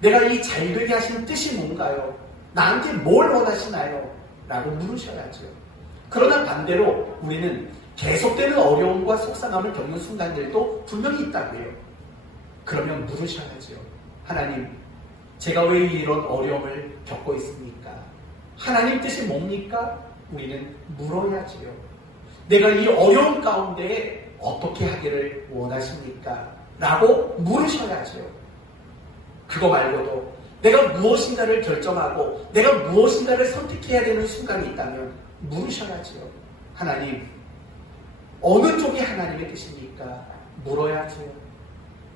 내가 이 잘 되게 하시는 뜻이 뭔가요? 나한테 뭘 원하시나요? 라고 물으셔야죠. 그러나 반대로 우리는 계속되는 어려움과 속상함을 겪는 순간들도 분명히 있다고요. 그러면 물으셔야죠. 하나님, 제가 왜 이런 어려움을 겪고 있습니까? 하나님 뜻이 뭡니까? 우리는 물어야지요. 내가 이 어려움 가운데 어떻게 하기를 원하십니까? 라고 물으셔야죠. 그거 말고도 내가 무엇인가를 결정하고 내가 무엇인가를 선택해야 되는 순간이 있다면 물으셔야죠. 하나님, 어느 쪽이 하나님의 뜻입니까? 물어야죠.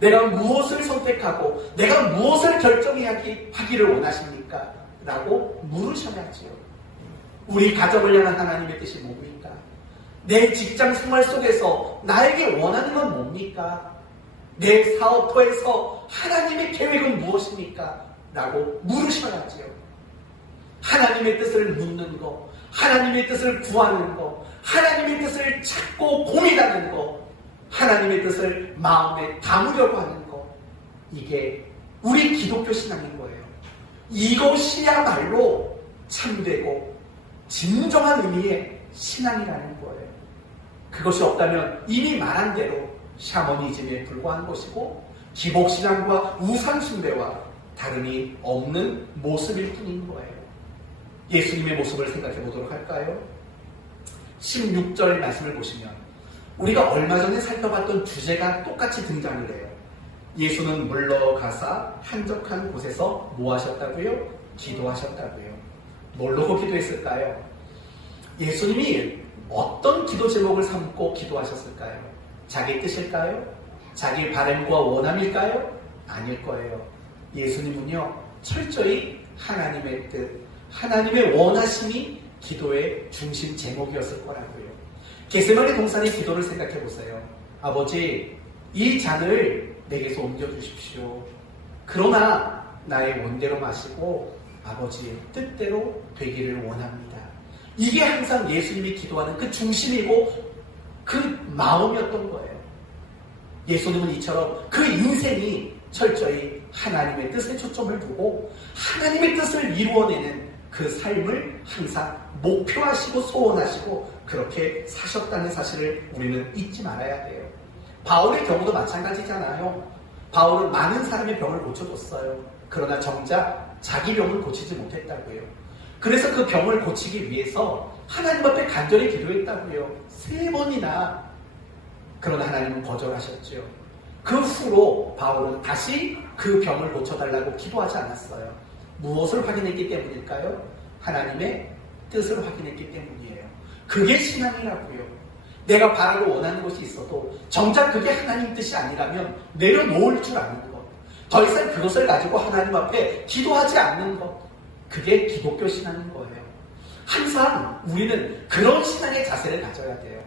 내가 무엇을 선택하고 내가 무엇을 결정하기를 원하십니까? 라고 물으셔야지요. 우리 가정을 향한 하나님의 뜻이 뭡니까? 내 직장 생활 속에서 나에게 원하는 건 뭡니까? 내 사업터에서 하나님의 계획은 무엇입니까? 라고 물으셔야지요. 하나님의 뜻을 묻는 거, 하나님의 뜻을 구하는 거, 하나님의 뜻을 찾고 고민하는 거, 하나님의 뜻을 마음에 담으려고 하는 거, 이게 우리 기독교 신앙인 거예요. 이것이야말로 참되고 진정한 의미의 신앙이라는 거예요. 그것이 없다면 이미 말한 대로 샤머니즘에 불과한 것이고 기복신앙과 우상숭배와 다름이 없는 모습일 뿐인 거예요. 예수님의 모습을 생각해 보도록 할까요? 16절 말씀을 보시면 우리가 얼마 전에 살펴봤던 주제가 똑같이 등장을 해요. 예수는 물러가사 한적한 곳에서 뭐 하셨다고요? 기도하셨다고요. 뭘로 기도했을까요? 예수님이 어떤 기도 제목을 삼고 기도하셨을까요? 자기 뜻일까요? 자기 바람과 원함일까요? 아닐 거예요. 예수님은요, 철저히 하나님의 뜻, 하나님의 원하심이 기도의 중심 제목이었을 거라고요. 겟세마네 동산의 기도를 생각해 보세요. 아버지, 이 잔을 내게서 옮겨주십시오. 그러나 나의 원대로 마시고 아버지의 뜻대로 되기를 원합니다. 이게 항상 예수님이 기도하는 그 중심이고 그 마음이었던 거예요. 예수님은 이처럼 그 인생이 철저히 하나님의 뜻에 초점을 두고 하나님의 뜻을 이루어내는 그 삶을 항상 목표하시고 소원하시고 그렇게 사셨다는 사실을 우리는 잊지 말아야 돼요. 바울의 경우도 마찬가지잖아요. 바울은 많은 사람의 병을 고쳐줬어요. 그러나 정작 자기 병을 고치지 못했다고요. 그래서 그 병을 고치기 위해서 하나님 앞에 간절히 기도했다고요. 3번이나. 그러나 하나님은 거절하셨죠. 그 후로 바울은 다시 그 병을 고쳐달라고 기도하지 않았어요. 무엇을 확인했기 때문일까요? 하나님의 뜻을 확인했기 때문이에요. 그게 신앙이라고요. 내가 바라고 원하는 것이 있어도 정작 그게 하나님 뜻이 아니라면 내려놓을 줄 아는 것, 더 이상 그것을 가지고 하나님 앞에 기도하지 않는 것, 그게 기독교 신앙인 거예요. 항상 우리는 그런 신앙의 자세를 가져야 돼요.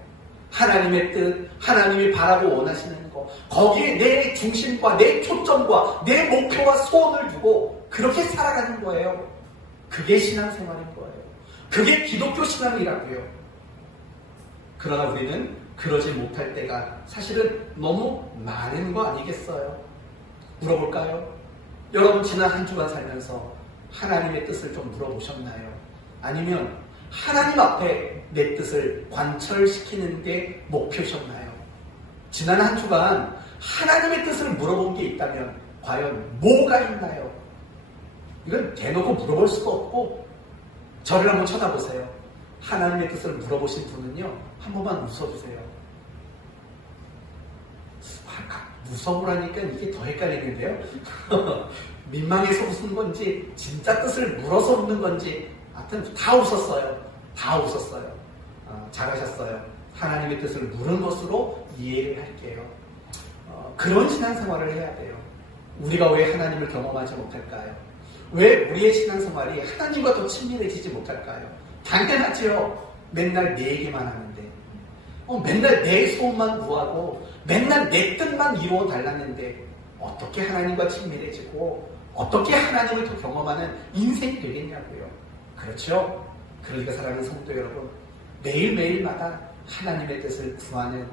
하나님의 뜻, 하나님이 바라고 원하시는 것, 거기에 내 중심과 내 초점과 내 목표와 소원을 두고 그렇게 살아가는 거예요. 그게 신앙생활인 거예요. 그게 기독교 신앙이라고요. 그러나 우리는 그러지 못할 때가 사실은 너무 많은 거 아니겠어요? 물어볼까요? 여러분 지난 한 주간 살면서 하나님의 뜻을 좀 물어보셨나요? 아니면 하나님 앞에 내 뜻을 관철시키는 게 목표셨나요? 지난 한 주간 하나님의 뜻을 물어본 게 있다면 과연 뭐가 있나요? 이건 대놓고 물어볼 수가 없고 저를 한번 쳐다보세요. 하나님의 뜻을 물어보신 분은요, 한 번만 웃어주세요. 무서우라니까 이게 더 헷갈리는데요. 민망해서 웃은 건지 진짜 뜻을 물어서 웃는 건지 하여튼 다 웃었어요. 다 웃었어요. 잘하셨어요. 하나님의 뜻을 물은 것으로 이해를 할게요. 그런 신앙생활을 해야 돼요. 우리가 왜 하나님을 경험하지 못할까요? 왜 우리의 신앙생활이 하나님과 더 친밀해지지 못할까요? 당연하지요. 맨날 내 얘기만 하는데, 맨날 내 소원만 구하고 맨날 내 뜻만 이루어 달랐는데 어떻게 하나님과 친밀해지고 어떻게 하나님을 더 경험하는 인생이 되겠냐고요. 그렇죠? 그러니까 사랑하는 성도 여러분, 매일매일마다 하나님의 뜻을 구하는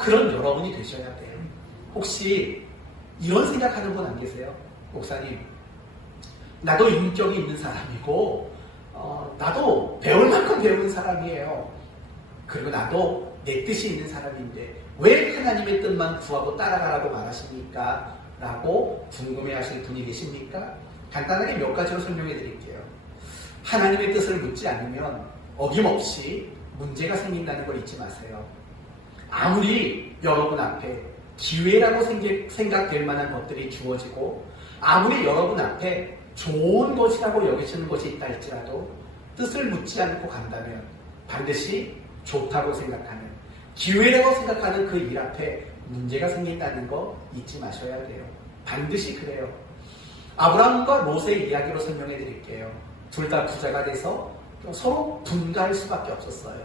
그런 여러분이 되셔야 돼요. 혹시 이런 생각하는 분 안 계세요? 목사님, 나도 인격이 있는 사람이고 나도 배울 만큼 배우는 사람이에요. 그리고 나도 내 뜻이 있는 사람인데 왜 하나님의 뜻만 구하고 따라가라고 말하십니까? 라고 궁금해하실 분이 계십니까? 간단하게 몇 가지로 설명해 드릴게요. 하나님의 뜻을 묻지 않으면 어김없이 문제가 생긴다는 걸 잊지 마세요. 아무리 여러분 앞에 기회라고 생각될 만한 것들이 주어지고 아무리 여러분 앞에 좋은 것이라고 여기시는 것이 있다 할지라도 뜻을 묻지 않고 간다면 반드시 좋다고 생각하는, 기회라고 생각하는 그 일 앞에 문제가 생긴다는 거 잊지 마셔야 돼요. 반드시 그래요. 아브라함과 롯의 이야기로 설명해 드릴게요. 둘 다 부자가 돼서 서로 분가할 수밖에 없었어요.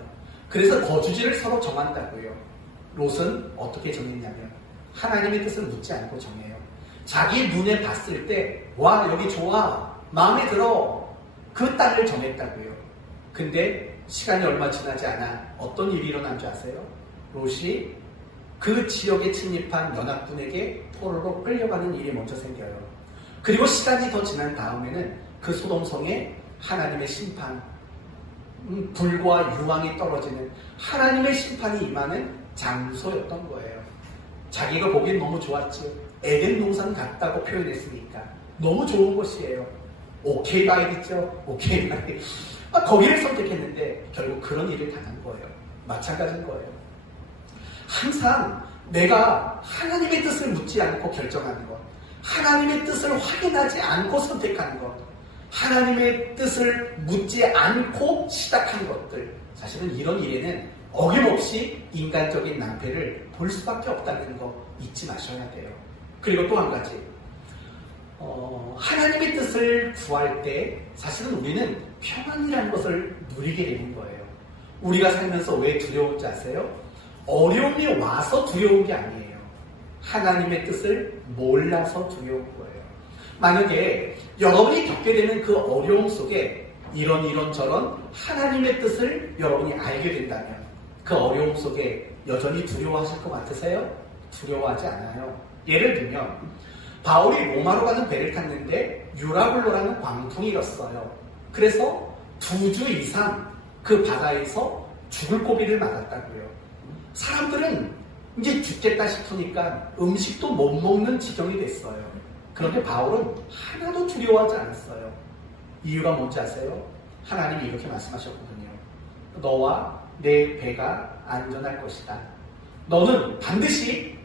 그래서 거주지를 서로 정한다고요. 롯은 어떻게 정했냐면 하나님의 뜻을 묻지 않고 정해요. 자기 눈에 봤을 때 와, 여기 좋아, 마음에 들어, 그 땅을 정했다고요. 근데 시간이 얼마 지나지 않아 어떤 일이 일어난 줄 아세요? 롯이 그 지역에 침입한 연합군에게 포로로 끌려가는 일이 먼저 생겨요. 그리고 시간이 더 지난 다음에는 그 소돔성에 하나님의 심판, 불과 유황이 떨어지는 하나님의 심판이 임하는 장소였던 거예요. 자기가 보기엔 너무 좋았지요. 에덴 동산 같다고 표현했으니까 너무 좋은 곳이에요. 오케이 바이겠죠. 오케이 바이. 거기를 선택했는데 결국 그런 일을 당한 거예요. 마찬가지인 거예요. 항상 내가 하나님의 뜻을 묻지 않고 결정하는 것, 하나님의 뜻을 확인하지 않고 선택하는 것, 하나님의 뜻을 묻지 않고 시작한 것들, 사실은 이런 일에는 어김없이 인간적인 낭패를 볼 수밖에 없다는 거 잊지 마셔야 돼요. 그리고 또 한 가지, 하나님의 뜻을 구할 때 사실은 우리는 평안이라는 것을 누리게 되는 거예요. 우리가 살면서 왜 두려운지 아세요? 어려움이 와서 두려운 게 아니에요. 하나님의 뜻을 몰라서 두려운 거예요. 만약에 여러분이 겪게 되는 그 어려움 속에 이런 저런 하나님의 뜻을 여러분이 알게 된다면 그 어려움 속에 여전히 두려워하실 것 같으세요? 두려워하지 않아요. 예를 들면 바울이 로마로 가는 배를 탔는데 유라굴로라는 광풍이 일었어요. 그래서 2주 이상 그 바다에서 죽을 고비를 맞았다고요. 사람들은 이제 죽겠다 싶으니까 음식도 못 먹는 지경이 됐어요. 그런데 바울은 하나도 두려워하지 않았어요. 이유가 뭔지 아세요? 하나님이 이렇게 말씀하셨거든요. 너와 내 배가 안전할 것이다. 너는 반드시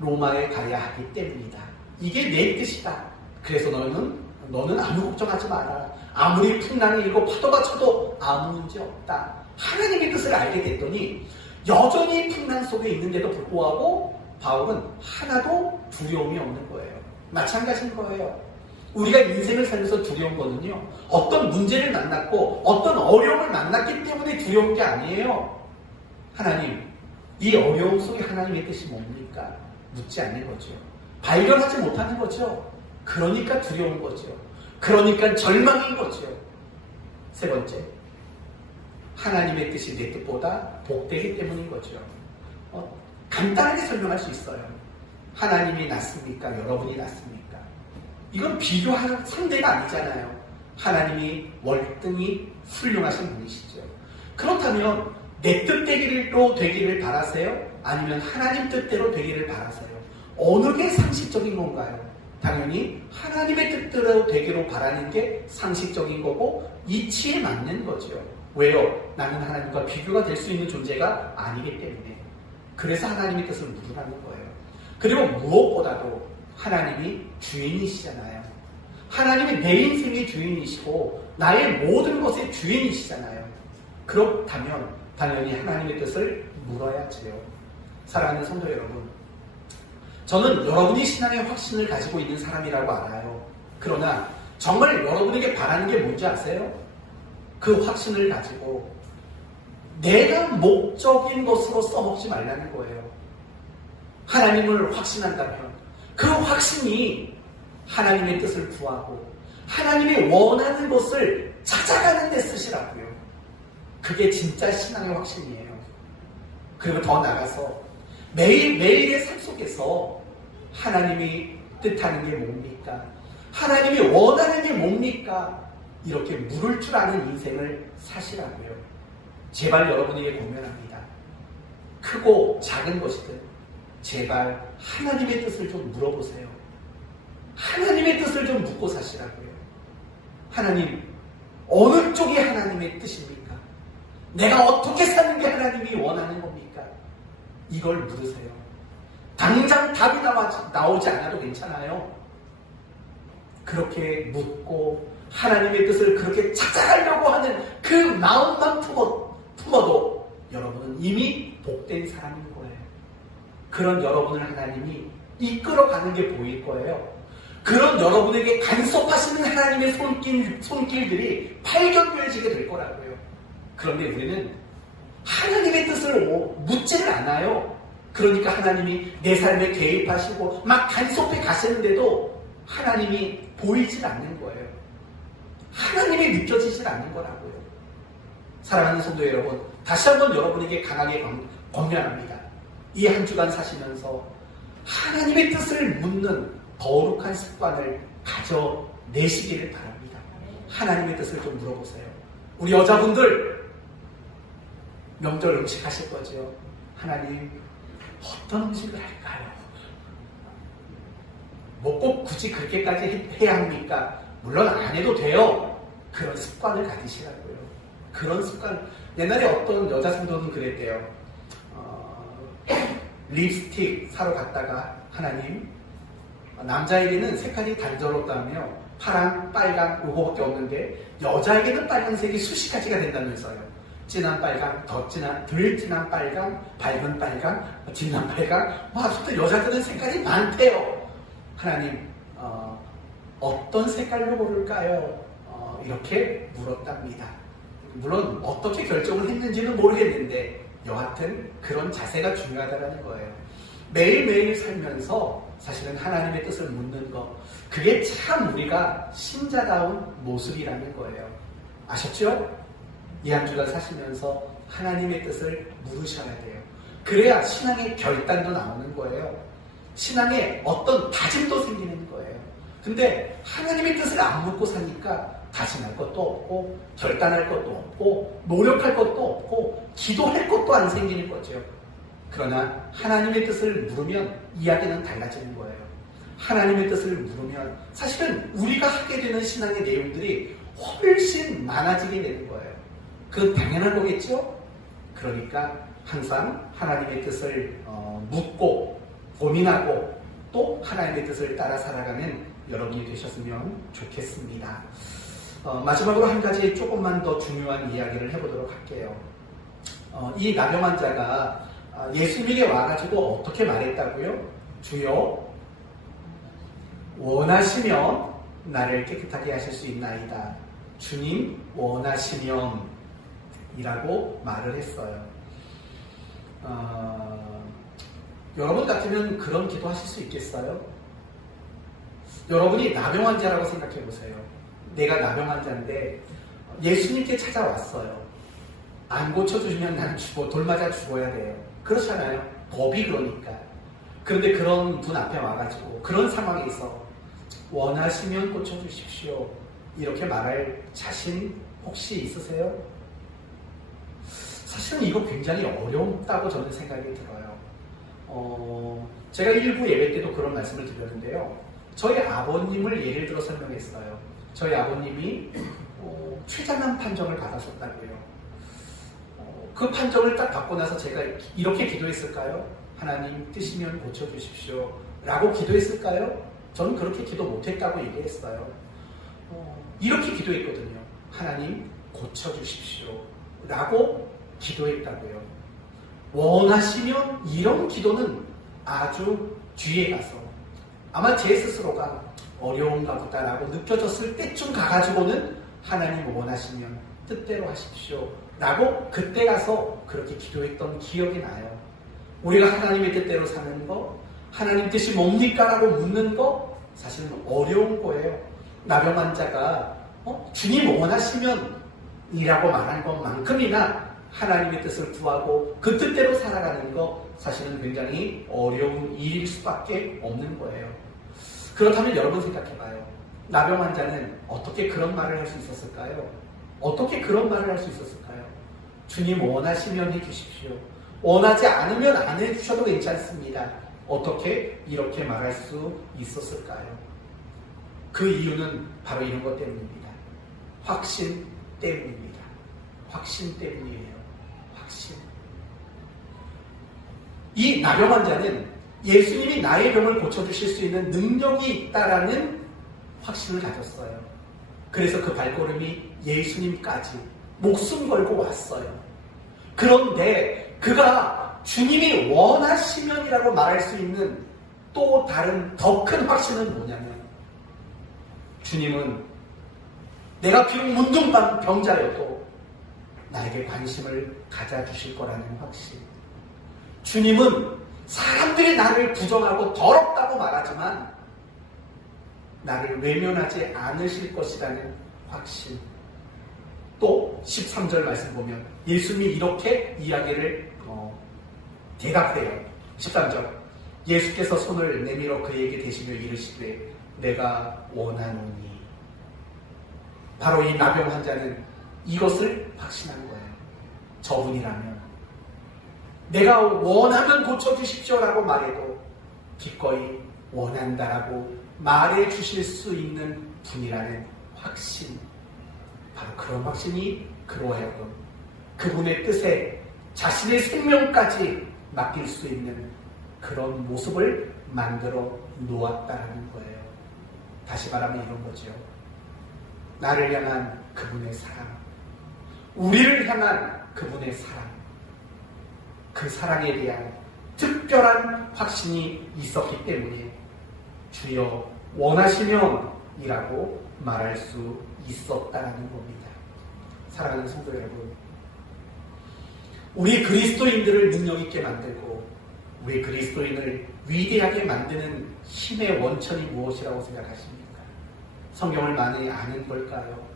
로마에 가야 하기 때문이다. 이게 내 뜻이다. 그래서 너는 아무 걱정하지 마라. 아무리 풍랑이 일고 파도가 쳐도 아무 문제 없다. 하나님의 뜻을 알게 됐더니 여전히 풍랑 속에 있는데도 불구하고 바울은 하나도 두려움이 없는 거예요. 마찬가지인 거예요. 우리가 인생을 살면서 두려운 거는요, 어떤 문제를 만났고 어떤 어려움을 만났기 때문에 두려운 게 아니에요. 하나님, 이 어려움 속에 하나님의 뜻이 뭡니까? 묻지 않는 거죠. 발견하지 못하는 거죠. 그러니까 두려운 거죠. 그러니까 절망인 거죠. 세 번째, 하나님의 뜻이 내 뜻보다 복되기 때문인 거죠. 간단하게 설명할 수 있어요. 하나님이 낫습니까? 여러분이 낫습니까? 이건 비교할 상대가 아니잖아요. 하나님이 월등히 훌륭하신 분이시죠. 그렇다면 내 뜻대로 되기를 바라세요? 아니면 하나님 뜻대로 되기를 바라세요? 어느 게 상식적인 건가요? 당연히 하나님의 뜻대로 되기로 바라는 게 상식적인 거고 이치에 맞는 거죠. 왜요? 나는 하나님과 비교가 될 수 있는 존재가 아니기 때문에. 그래서 하나님의 뜻을 물으라는 거예요. 그리고 무엇보다도 하나님이 주인이시잖아요. 하나님이 내 인생의 주인이시고 나의 모든 것의 주인이시잖아요. 그렇다면 당연히 하나님의 뜻을 물어야지요. 사랑하는 성도 여러분, 저는 여러분이 신앙의 확신을 가지고 있는 사람이라고 알아요. 그러나 정말 여러분에게 바라는 게 뭔지 아세요? 그 확신을 가지고 내가 목적인 것으로 써먹지 말라는 거예요. 하나님을 확신한다면 그 확신이 하나님의 뜻을 구하고 하나님이 원하는 것을 찾아가는 데 쓰시라고요. 그게 진짜 신앙의 확신이에요. 그리고 더 나아가서 매일매일의 삶 속에서 하나님이 뜻하는 게 뭡니까? 하나님이 원하는 게 뭡니까? 이렇게 물을 줄 아는 인생을 사시라고요. 제발 여러분에게 권면합니다. 크고 작은 것이든 제발 하나님의 뜻을 좀 물어보세요. 하나님의 뜻을 좀 묻고 사시라고요. 하나님, 어느 쪽이 하나님의 뜻입니까? 내가 어떻게 사는 게 하나님이 원하는 겁니까? 이걸 물으세요. 당장 답이 나오지 않아도 괜찮아요. 그렇게 묻고 하나님의 뜻을 그렇게 찾아가려고 하는 그 마음만 품어도 여러분은 이미 복된 사람인 거예요. 그런 여러분을 하나님이 이끌어가는 게 보일 거예요. 그런 여러분에게 간섭하시는 하나님의 손길들이 발견되어지게 될 거라고요. 그런데 우리는 하나님의 뜻을 묻지를 않아요. 그러니까 하나님이 내 삶에 개입하시고 막 간섭해 가시는데도 하나님이 보이질 않는 거예요. 하나님이 느껴지질 않는 거라고요. 사랑하는 성도 여러분, 다시 한번 여러분에게 강하게 권면합니다. 이 한 주간 사시면서 하나님의 뜻을 묻는 거룩한 습관을 가져내시기를 바랍니다. 하나님의 뜻을 좀 물어보세요. 우리 여자분들 명절 음식 하실 거죠. 하나님, 어떤 음식을 할까요? 뭐 꼭 굳이 그렇게까지 해야 합니까? 물론 안 해도 돼요. 그런 습관을 가지시라고요. 그런 습관. 옛날에 어떤 여자 성도는 그랬대요. 립스틱 사러 갔다가 하나님, 남자에게는 색깔이 단조롭다며 파랑, 빨강 요거밖에 없는데 여자에게는 빨간색이 수십 가지가 된다면서요. 진한 빨강, 덜 진한 빨강, 밝은 빨강, 진한 빨강. 또 여자들은 색깔이 많대요. 하나님, 어떤 색깔로 고를까요? 이렇게 물었답니다. 물론 어떻게 결정을 했는지는 모르겠는데 여하튼 그런 자세가 중요하다는 거예요. 매일매일 살면서 사실은 하나님의 뜻을 묻는 것, 그게 참 우리가 신자다운 모습이라는 거예요. 아셨죠? 이 한 주간 사시면서 하나님의 뜻을 물으셔야 돼요. 그래야 신앙의 결단도 나오는 거예요. 신앙에 어떤 다짐도 생기는 거예요. 근데 하나님의 뜻을 안 묻고 사니까 다짐할 것도 없고 결단할 것도 없고 노력할 것도 없고 기도할 것도 안 생기는 거죠. 그러나 하나님의 뜻을 물으면 이야기는 달라지는 거예요. 하나님의 뜻을 물으면 사실은 우리가 하게 되는 신앙의 내용들이 훨씬 많아지게 되는 거예요. 그건 당연한 거겠죠? 그러니까 항상 하나님의 뜻을 묻고 고민하고 또 하나님의 뜻을 따라 살아가는 여러분이 되셨으면 좋겠습니다. 마지막으로 한 가지 조금만 더 중요한 이야기를 해보도록 할게요. 이 나병 환자가 예수님에게 와가지고 어떻게 말했다고요? 주여, 원하시면 나를 깨끗하게 하실 수 있나이다. 주님, 원하시면 이라고 말을 했어요. 여러분 같으면 그런 기도 하실 수 있겠어요? 여러분이 나병 환자라고 생각해 보세요. 내가 나병 환자인데 예수님께 찾아왔어요. 안 고쳐주시면 난 돌 맞아 죽어야 돼요. 그렇잖아요. 법이 그러니까. 그런데 그런 분 앞에 와가지고 그런 상황에 있어 원하시면 고쳐주십시오. 이렇게 말할 자신 혹시 있으세요? 사실은 이거 굉장히 어렵다고 저는 생각이 들어요. 제가 일부 예배 때도 그런 말씀을 드렸는데요. 저희 아버님을 예를 들어 설명했어요. 저희 아버님이 췌장암 판정을 받았었다고요. 그 판정을 딱 받고 나서 제가 이렇게 기도했을까요? 하나님 뜻이면 고쳐주십시오 라고 기도했을까요? 저는 그렇게 기도 못했다고 얘기했어요. 이렇게 기도했거든요. 하나님 고쳐주십시오 라고 기도했다고요. 원하시면 이런 기도는 아주 뒤에 가서 아마 제 스스로가 어려운가 보다라고 느껴졌을 때쯤 가가지고는 하나님 원하시면 뜻대로 하십시오 라고 그때 가서 그렇게 기도했던 기억이 나요. 우리가 하나님의 뜻대로 사는 거, 하나님 뜻이 뭡니까? 라고 묻는 거 사실은 어려운 거예요. 나병 환자가 주님 원하시면 이라고 말한 것만큼이나 하나님의 뜻을 구하고 그 뜻대로 살아가는 거 사실은 굉장히 어려운 일일 수밖에 없는 거예요. 그렇다면 여러분 생각해봐요. 나병 환자는 어떻게 그런 말을 할 수 있었을까요? 어떻게 그런 말을 할 수 있었을까요? 주님 원하시면 해주십시오. 원하지 않으면 안 해주셔도 괜찮습니다. 어떻게 이렇게 말할 수 있었을까요? 그 이유는 바로 이런 것 때문입니다. 확신 때문입니다. 확신 때문이에요. 확신. 이 나병 환자는 예수님이 나의 병을 고쳐주실 수 있는 능력이 있다라는 확신을 가졌어요. 그래서 그 발걸음이 예수님까지 목숨 걸고 왔어요. 그런데 그가 주님이 원하시면이라고 말할 수 있는 또 다른 더 큰 확신은 뭐냐면 주님은 내가 비록 문둥병 병자여도 나에게 관심을 가져주실 거라는 확신. 주님은 사람들이 나를 부정하고 더럽다고 말하지만 나를 외면하지 않으실 것이라는 확신. 또 13절 말씀 보면 예수님이 이렇게 이야기를 대답해요. 13절 예수께서 손을 내밀어 그에게 대시며 이르시되 내가 원하노니. 바로 이 나병 환자는 이것을 확신한 거예요. 저분이라면 내가 원하면 고쳐주십시오라고 말해도 기꺼이 원한다라고 말해 주실 수 있는 분이라는 확신. 바로 그런 확신이 그로 하여금 그분의 뜻에 자신의 생명까지 맡길 수 있는 그런 모습을 만들어 놓았다는 거예요. 다시 말하면 이런 거죠. 나를 향한 그분의 사랑, 우리를 향한 그분의 사랑, 그 사랑에 대한 특별한 확신이 있었기 때문에 주여 원하시면 이라고 말할 수 있었다는 겁니다. 사랑하는 성도 여러분, 우리 그리스도인들을 능력있게 만들고 우리 그리스도인을 위대하게 만드는 힘의 원천이 무엇이라고 생각하십니까? 성경을 많이 아는 걸까요?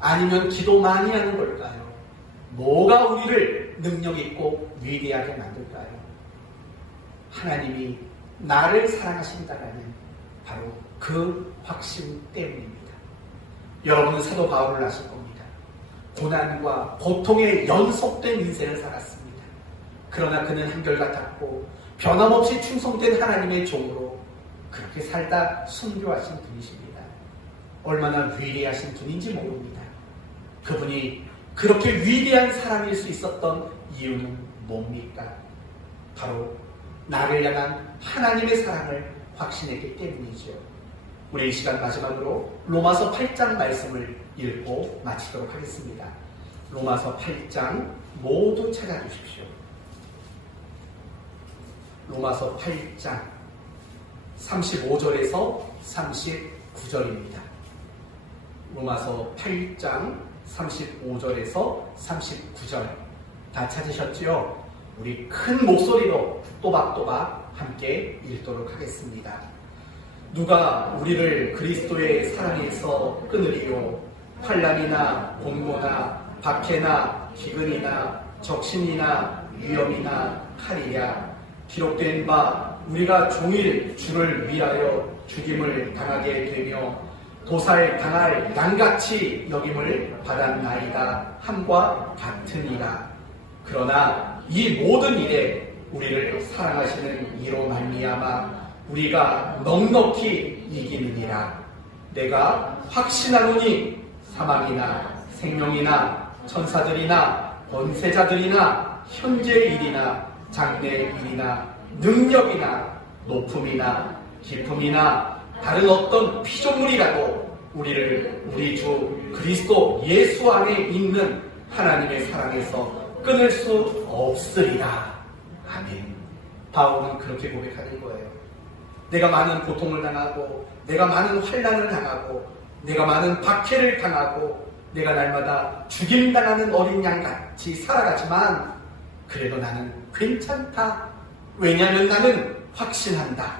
아니면 기도 많이 하는 걸까요? 뭐가 우리를 능력있고 위대하게 만들까요? 하나님이 나를 사랑하신다라는 바로 그 확신 때문입니다. 여러분은 사도 바울을 아실 겁니다. 고난과 고통의 연속된 인생을 살았습니다. 그러나 그는 한결같았고 변함없이 충성된 하나님의 종으로 그렇게 살다 순교하신 분이십니다. 얼마나 위대하신 분인지 모릅니다. 그분이 그렇게 위대한 사람일 수 있었던 이유는 뭡니까? 바로 나를 향한 하나님의 사랑을 확신했기 때문이죠. 우리 이 시간 마지막으로 로마서 8장 말씀을 읽고 마치도록 하겠습니다. 로마서 8장 모두 찾아주십시오. 로마서 8장 35절에서 39절입니다. 로마서 8장 35절에서 39절 다 찾으셨죠? 우리 큰 목소리로 또박또박 함께 읽도록 하겠습니다. 누가 우리를 그리스도의 사랑에서 끊으리요? 환난이나 공고나 박해나 기근이나 적신이나 위험이나 칼이랴. 기록된 바 우리가 종일 주를 위하여 죽임을 당하게 되며 도살 당할 양같이 여김을 받았나이다 함과 같으니라. 그러나 이 모든 일에 우리를 사랑하시는 이로 말미암아 우리가 넉넉히 이기느니라. 내가 확신하노니 사망이나 생명이나 천사들이나 권세자들이나 현재의 일이나 장래의 일이나 능력이나 높음이나 깊음이나 다른 어떤 피조물이라도 우리를 우리 주 그리스도 예수 안에 있는 하나님의 사랑에서 끊을 수 없으리라. 아멘. 바울은 그렇게 고백하는 거예요. 내가 많은 고통을 당하고 내가 많은 환난을 당하고 내가 많은 박해를 당하고 내가 날마다 죽임당하는 어린 양같이 살아가지만 그래도 나는 괜찮다. 왜냐하면 나는 확신한다.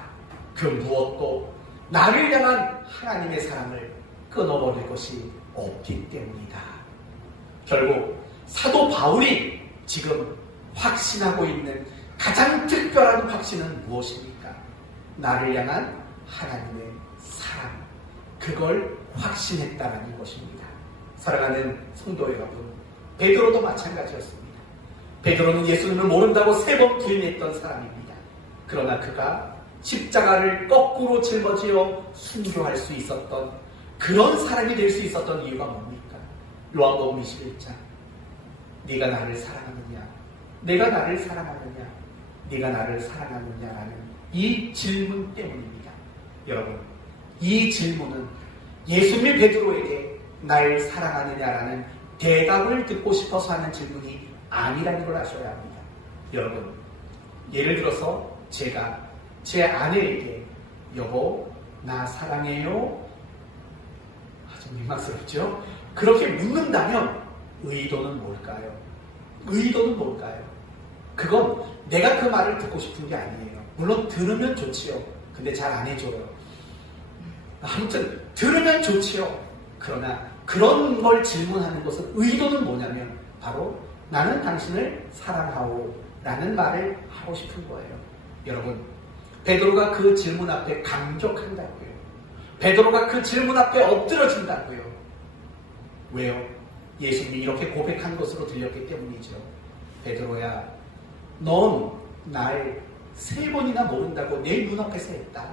그 무엇도 나를 향한 하나님의 사랑을 끊어버릴 것이 없기 때문이다. 결국 사도 바울이 지금 확신하고 있는 가장 특별한 확신은 무엇입니까? 나를 향한 하나님의 사랑. 그걸 확신했다는 것입니다. 사랑하는 성도 여러분, 베드로도 마찬가지였습니다. 베드로는 예수님을 모른다고 3번 부인했던 사람입니다. 그러나 그가 십자가를 거꾸로 짊어지어 순교할 수 있었던 그런 사람이 될 수 있었던 이유가 뭡니까? 요한복음 21장 네가 나를 사랑하느냐? 내가 나를 사랑하느냐? 네가 나를 사랑하느냐라는 이 질문 때문입니다. 여러분, 이 질문은 예수님이 베드로에게 날 사랑하느냐라는 대답을 듣고 싶어서 하는 질문이 아니라는 걸 아셔야 합니다. 여러분, 예를 들어서 제가 제 아내에게 여보 나 사랑해요? 아주 민망스럽죠? 그렇게 묻는다면 의도는 뭘까요? 의도는 뭘까요? 그건 내가 그 말을 듣고 싶은 게 아니에요. 물론 들으면 좋지요. 근데 잘 안 해줘요. 아무튼 들으면 좋지요. 그러나 그런 걸 질문하는 것은 의도는 뭐냐면 바로 나는 당신을 사랑하오 라는 말을 하고 싶은 거예요. 여러분, 베드로가 그 질문 앞에 감격한다고요. 베드로가 그 질문 앞에 엎드러진다고요. 왜요? 예수님이 이렇게 고백한 것으로 들렸기 때문이죠. 베드로야, 넌 날 3번이나 모른다고 내 눈앞에서 했다.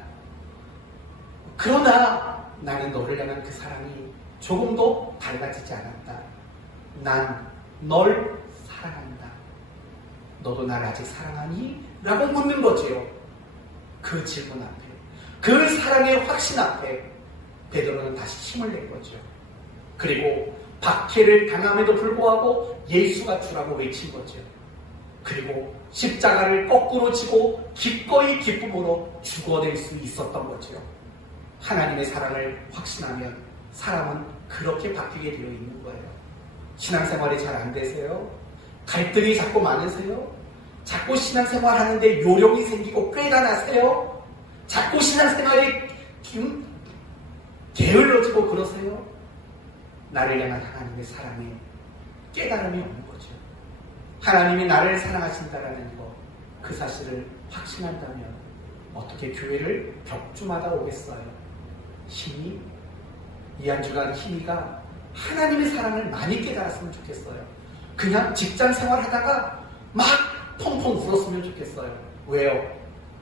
그러나 나는 너를 향한 그 사랑이 조금도 달라지지 않았다. 난 널 사랑한다. 너도 날 아직 사랑하니? 라고 묻는 거지요. 그 질문 앞에, 그 사랑의 확신 앞에 베드로는 다시 힘을 낸 거죠. 그리고 박해를 당함에도 불구하고 예수가 주라고 외친 거죠. 그리고 십자가를 거꾸로 지고 기꺼이 기쁨으로 죽어낼 수 있었던 거죠. 하나님의 사랑을 확신하면 사람은 그렇게 바뀌게 되어 있는 거예요. 신앙생활이 잘 안 되세요? 갈등이 자꾸 많으세요? 자꾸 신앙생활 하는데 요령이 생기고 꾀가 나세요? 자꾸 신앙생활이 게을러지고 그러세요? 나를 향한 하나님의 사랑에 깨달음이 없는 거죠. 하나님이 나를 사랑하신다라는 것, 그 사실을 확신한다면 어떻게 교회를 벽주마다 오겠어요? 힘이? 이 한 주간 힘이가 하나님의 사랑을 많이 깨달았으면 좋겠어요. 그냥 직장 생활하다가 막 펑펑 울었으면 좋겠어요. 왜요?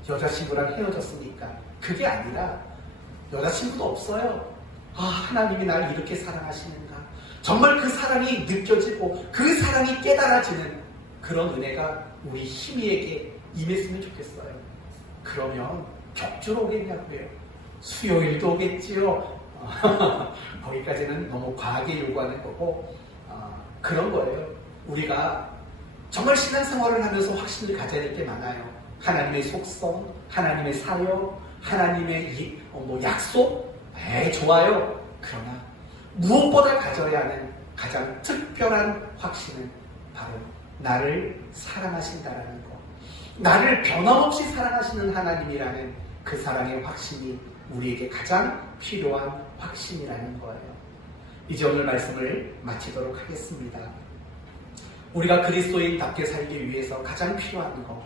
여자친구랑 헤어졌으니까. 그게 아니라 여자친구도 없어요. 아, 하나님이 날 이렇게 사랑하시는가. 정말 그 사랑이 느껴지고 그 사랑이 깨달아지는 그런 은혜가 우리 희미에게 임했으면 좋겠어요. 그러면 격주로 오겠냐고요. 수요일도 오겠지요. 거기까지는 너무 과하게 요구하는 거고, 그런 거예요. 우리가 정말 신앙생활을 하면서 확신을 가져야 될 게 많아요. 하나님의 속성, 하나님의 사역, 하나님의 약속, 좋아요. 그러나 무엇보다 가져야 하는 가장 특별한 확신은 바로 나를 사랑하신다라는 것, 나를 변함없이 사랑하시는 하나님이라는 그 사랑의 확신이 우리에게 가장 필요한 확신이라는 거예요. 이제 오늘 말씀을 마치도록 하겠습니다. 우리가 그리스도인답게 살기 위해서 가장 필요한 것,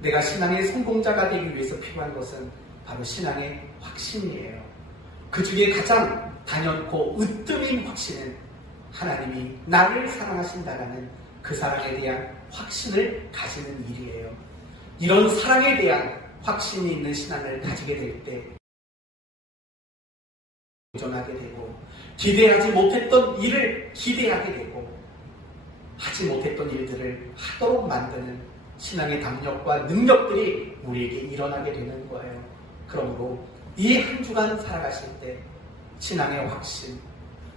내가 신앙의 성공자가 되기 위해서 필요한 것은 바로 신앙의 확신이에요. 그 중에 가장 단연코 으뜸인 확신은 하나님이 나를 사랑하신다라는 그 사랑에 대한 확신을 가지는 일이에요. 이런 사랑에 대한 확신이 있는 신앙을 가지게 될 때 도전하게 되고, 기대하지 못했던 일을 기대하게 되고, 하지 못했던 일들을 하도록 만드는 신앙의 담력과 능력들이 우리에게 일어나게 되는 거예요. 그러므로 이 한 주간 살아가실 때 신앙의 확신,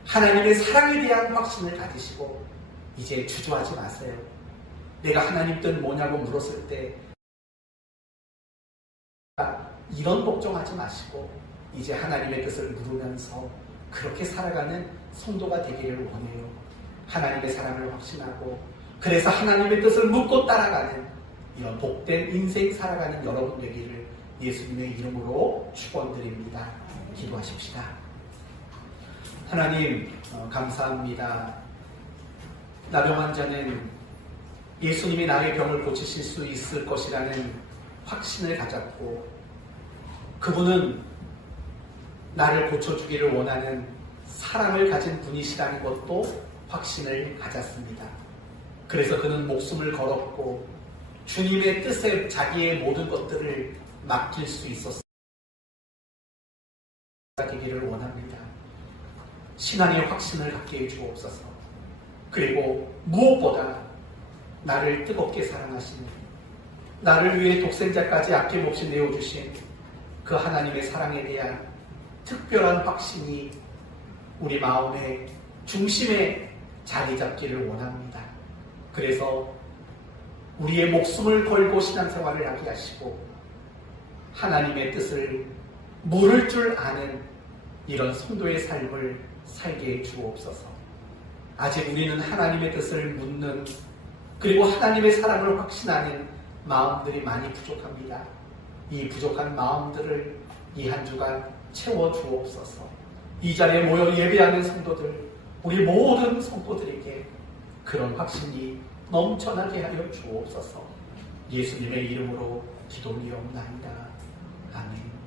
하나님의 사랑에 대한 확신을 가지시고 이제 주저하지 마세요. 내가 하나님 뜻 뭐냐고 물었을 때 이런 걱정하지 마시고 이제 하나님의 뜻을 물으면서 그렇게 살아가는 성도가 되기를 원해요. 하나님의 사랑을 확신하고 그래서 하나님의 뜻을 묻고 따라가는 이런 복된 인생 살아가는 여러분 되기를 예수님의 이름으로 축원드립니다. 기도하십시다. 하나님 감사합니다. 나병 환자는 예수님이 나의 병을 고치실 수 있을 것이라는 확신을 가졌고, 그분은 나를 고쳐주기를 원하는 사랑을 가진 분이시라는 것도 확신을 가졌습니다. 그래서 그는 목숨을 걸었고 주님의 뜻에 자기의 모든 것들을 맡길 수 있었습니다. 되기를 원합니다. 신앙의 확신을 갖게 해 주옵소서. 그리고 무엇보다 나를 뜨겁게 사랑하시는, 나를 위해 독생자까지 아낌없이 내어주신 그 하나님의 사랑에 대한 특별한 확신이 우리 마음의 중심에 자리 잡기를 원합니다. 그래서 우리의 목숨을 걸고 신앙생활을 하게 하시고 하나님의 뜻을 모를 줄 아는 이런 성도의 삶을 살게 해 주옵소서. 아직 우리는 하나님의 뜻을 묻는, 그리고 하나님의 사랑을 확신하는 마음들이 많이 부족합니다. 이 부족한 마음들을 이 한 주간 채워 주옵소서. 이 자리에 모여 예배하는 성도들, 우리 모든 성도들에게 그런 확신이 넘쳐나게 하여 주옵소서. 예수님의 이름으로 기도리옵나이다. 아멘.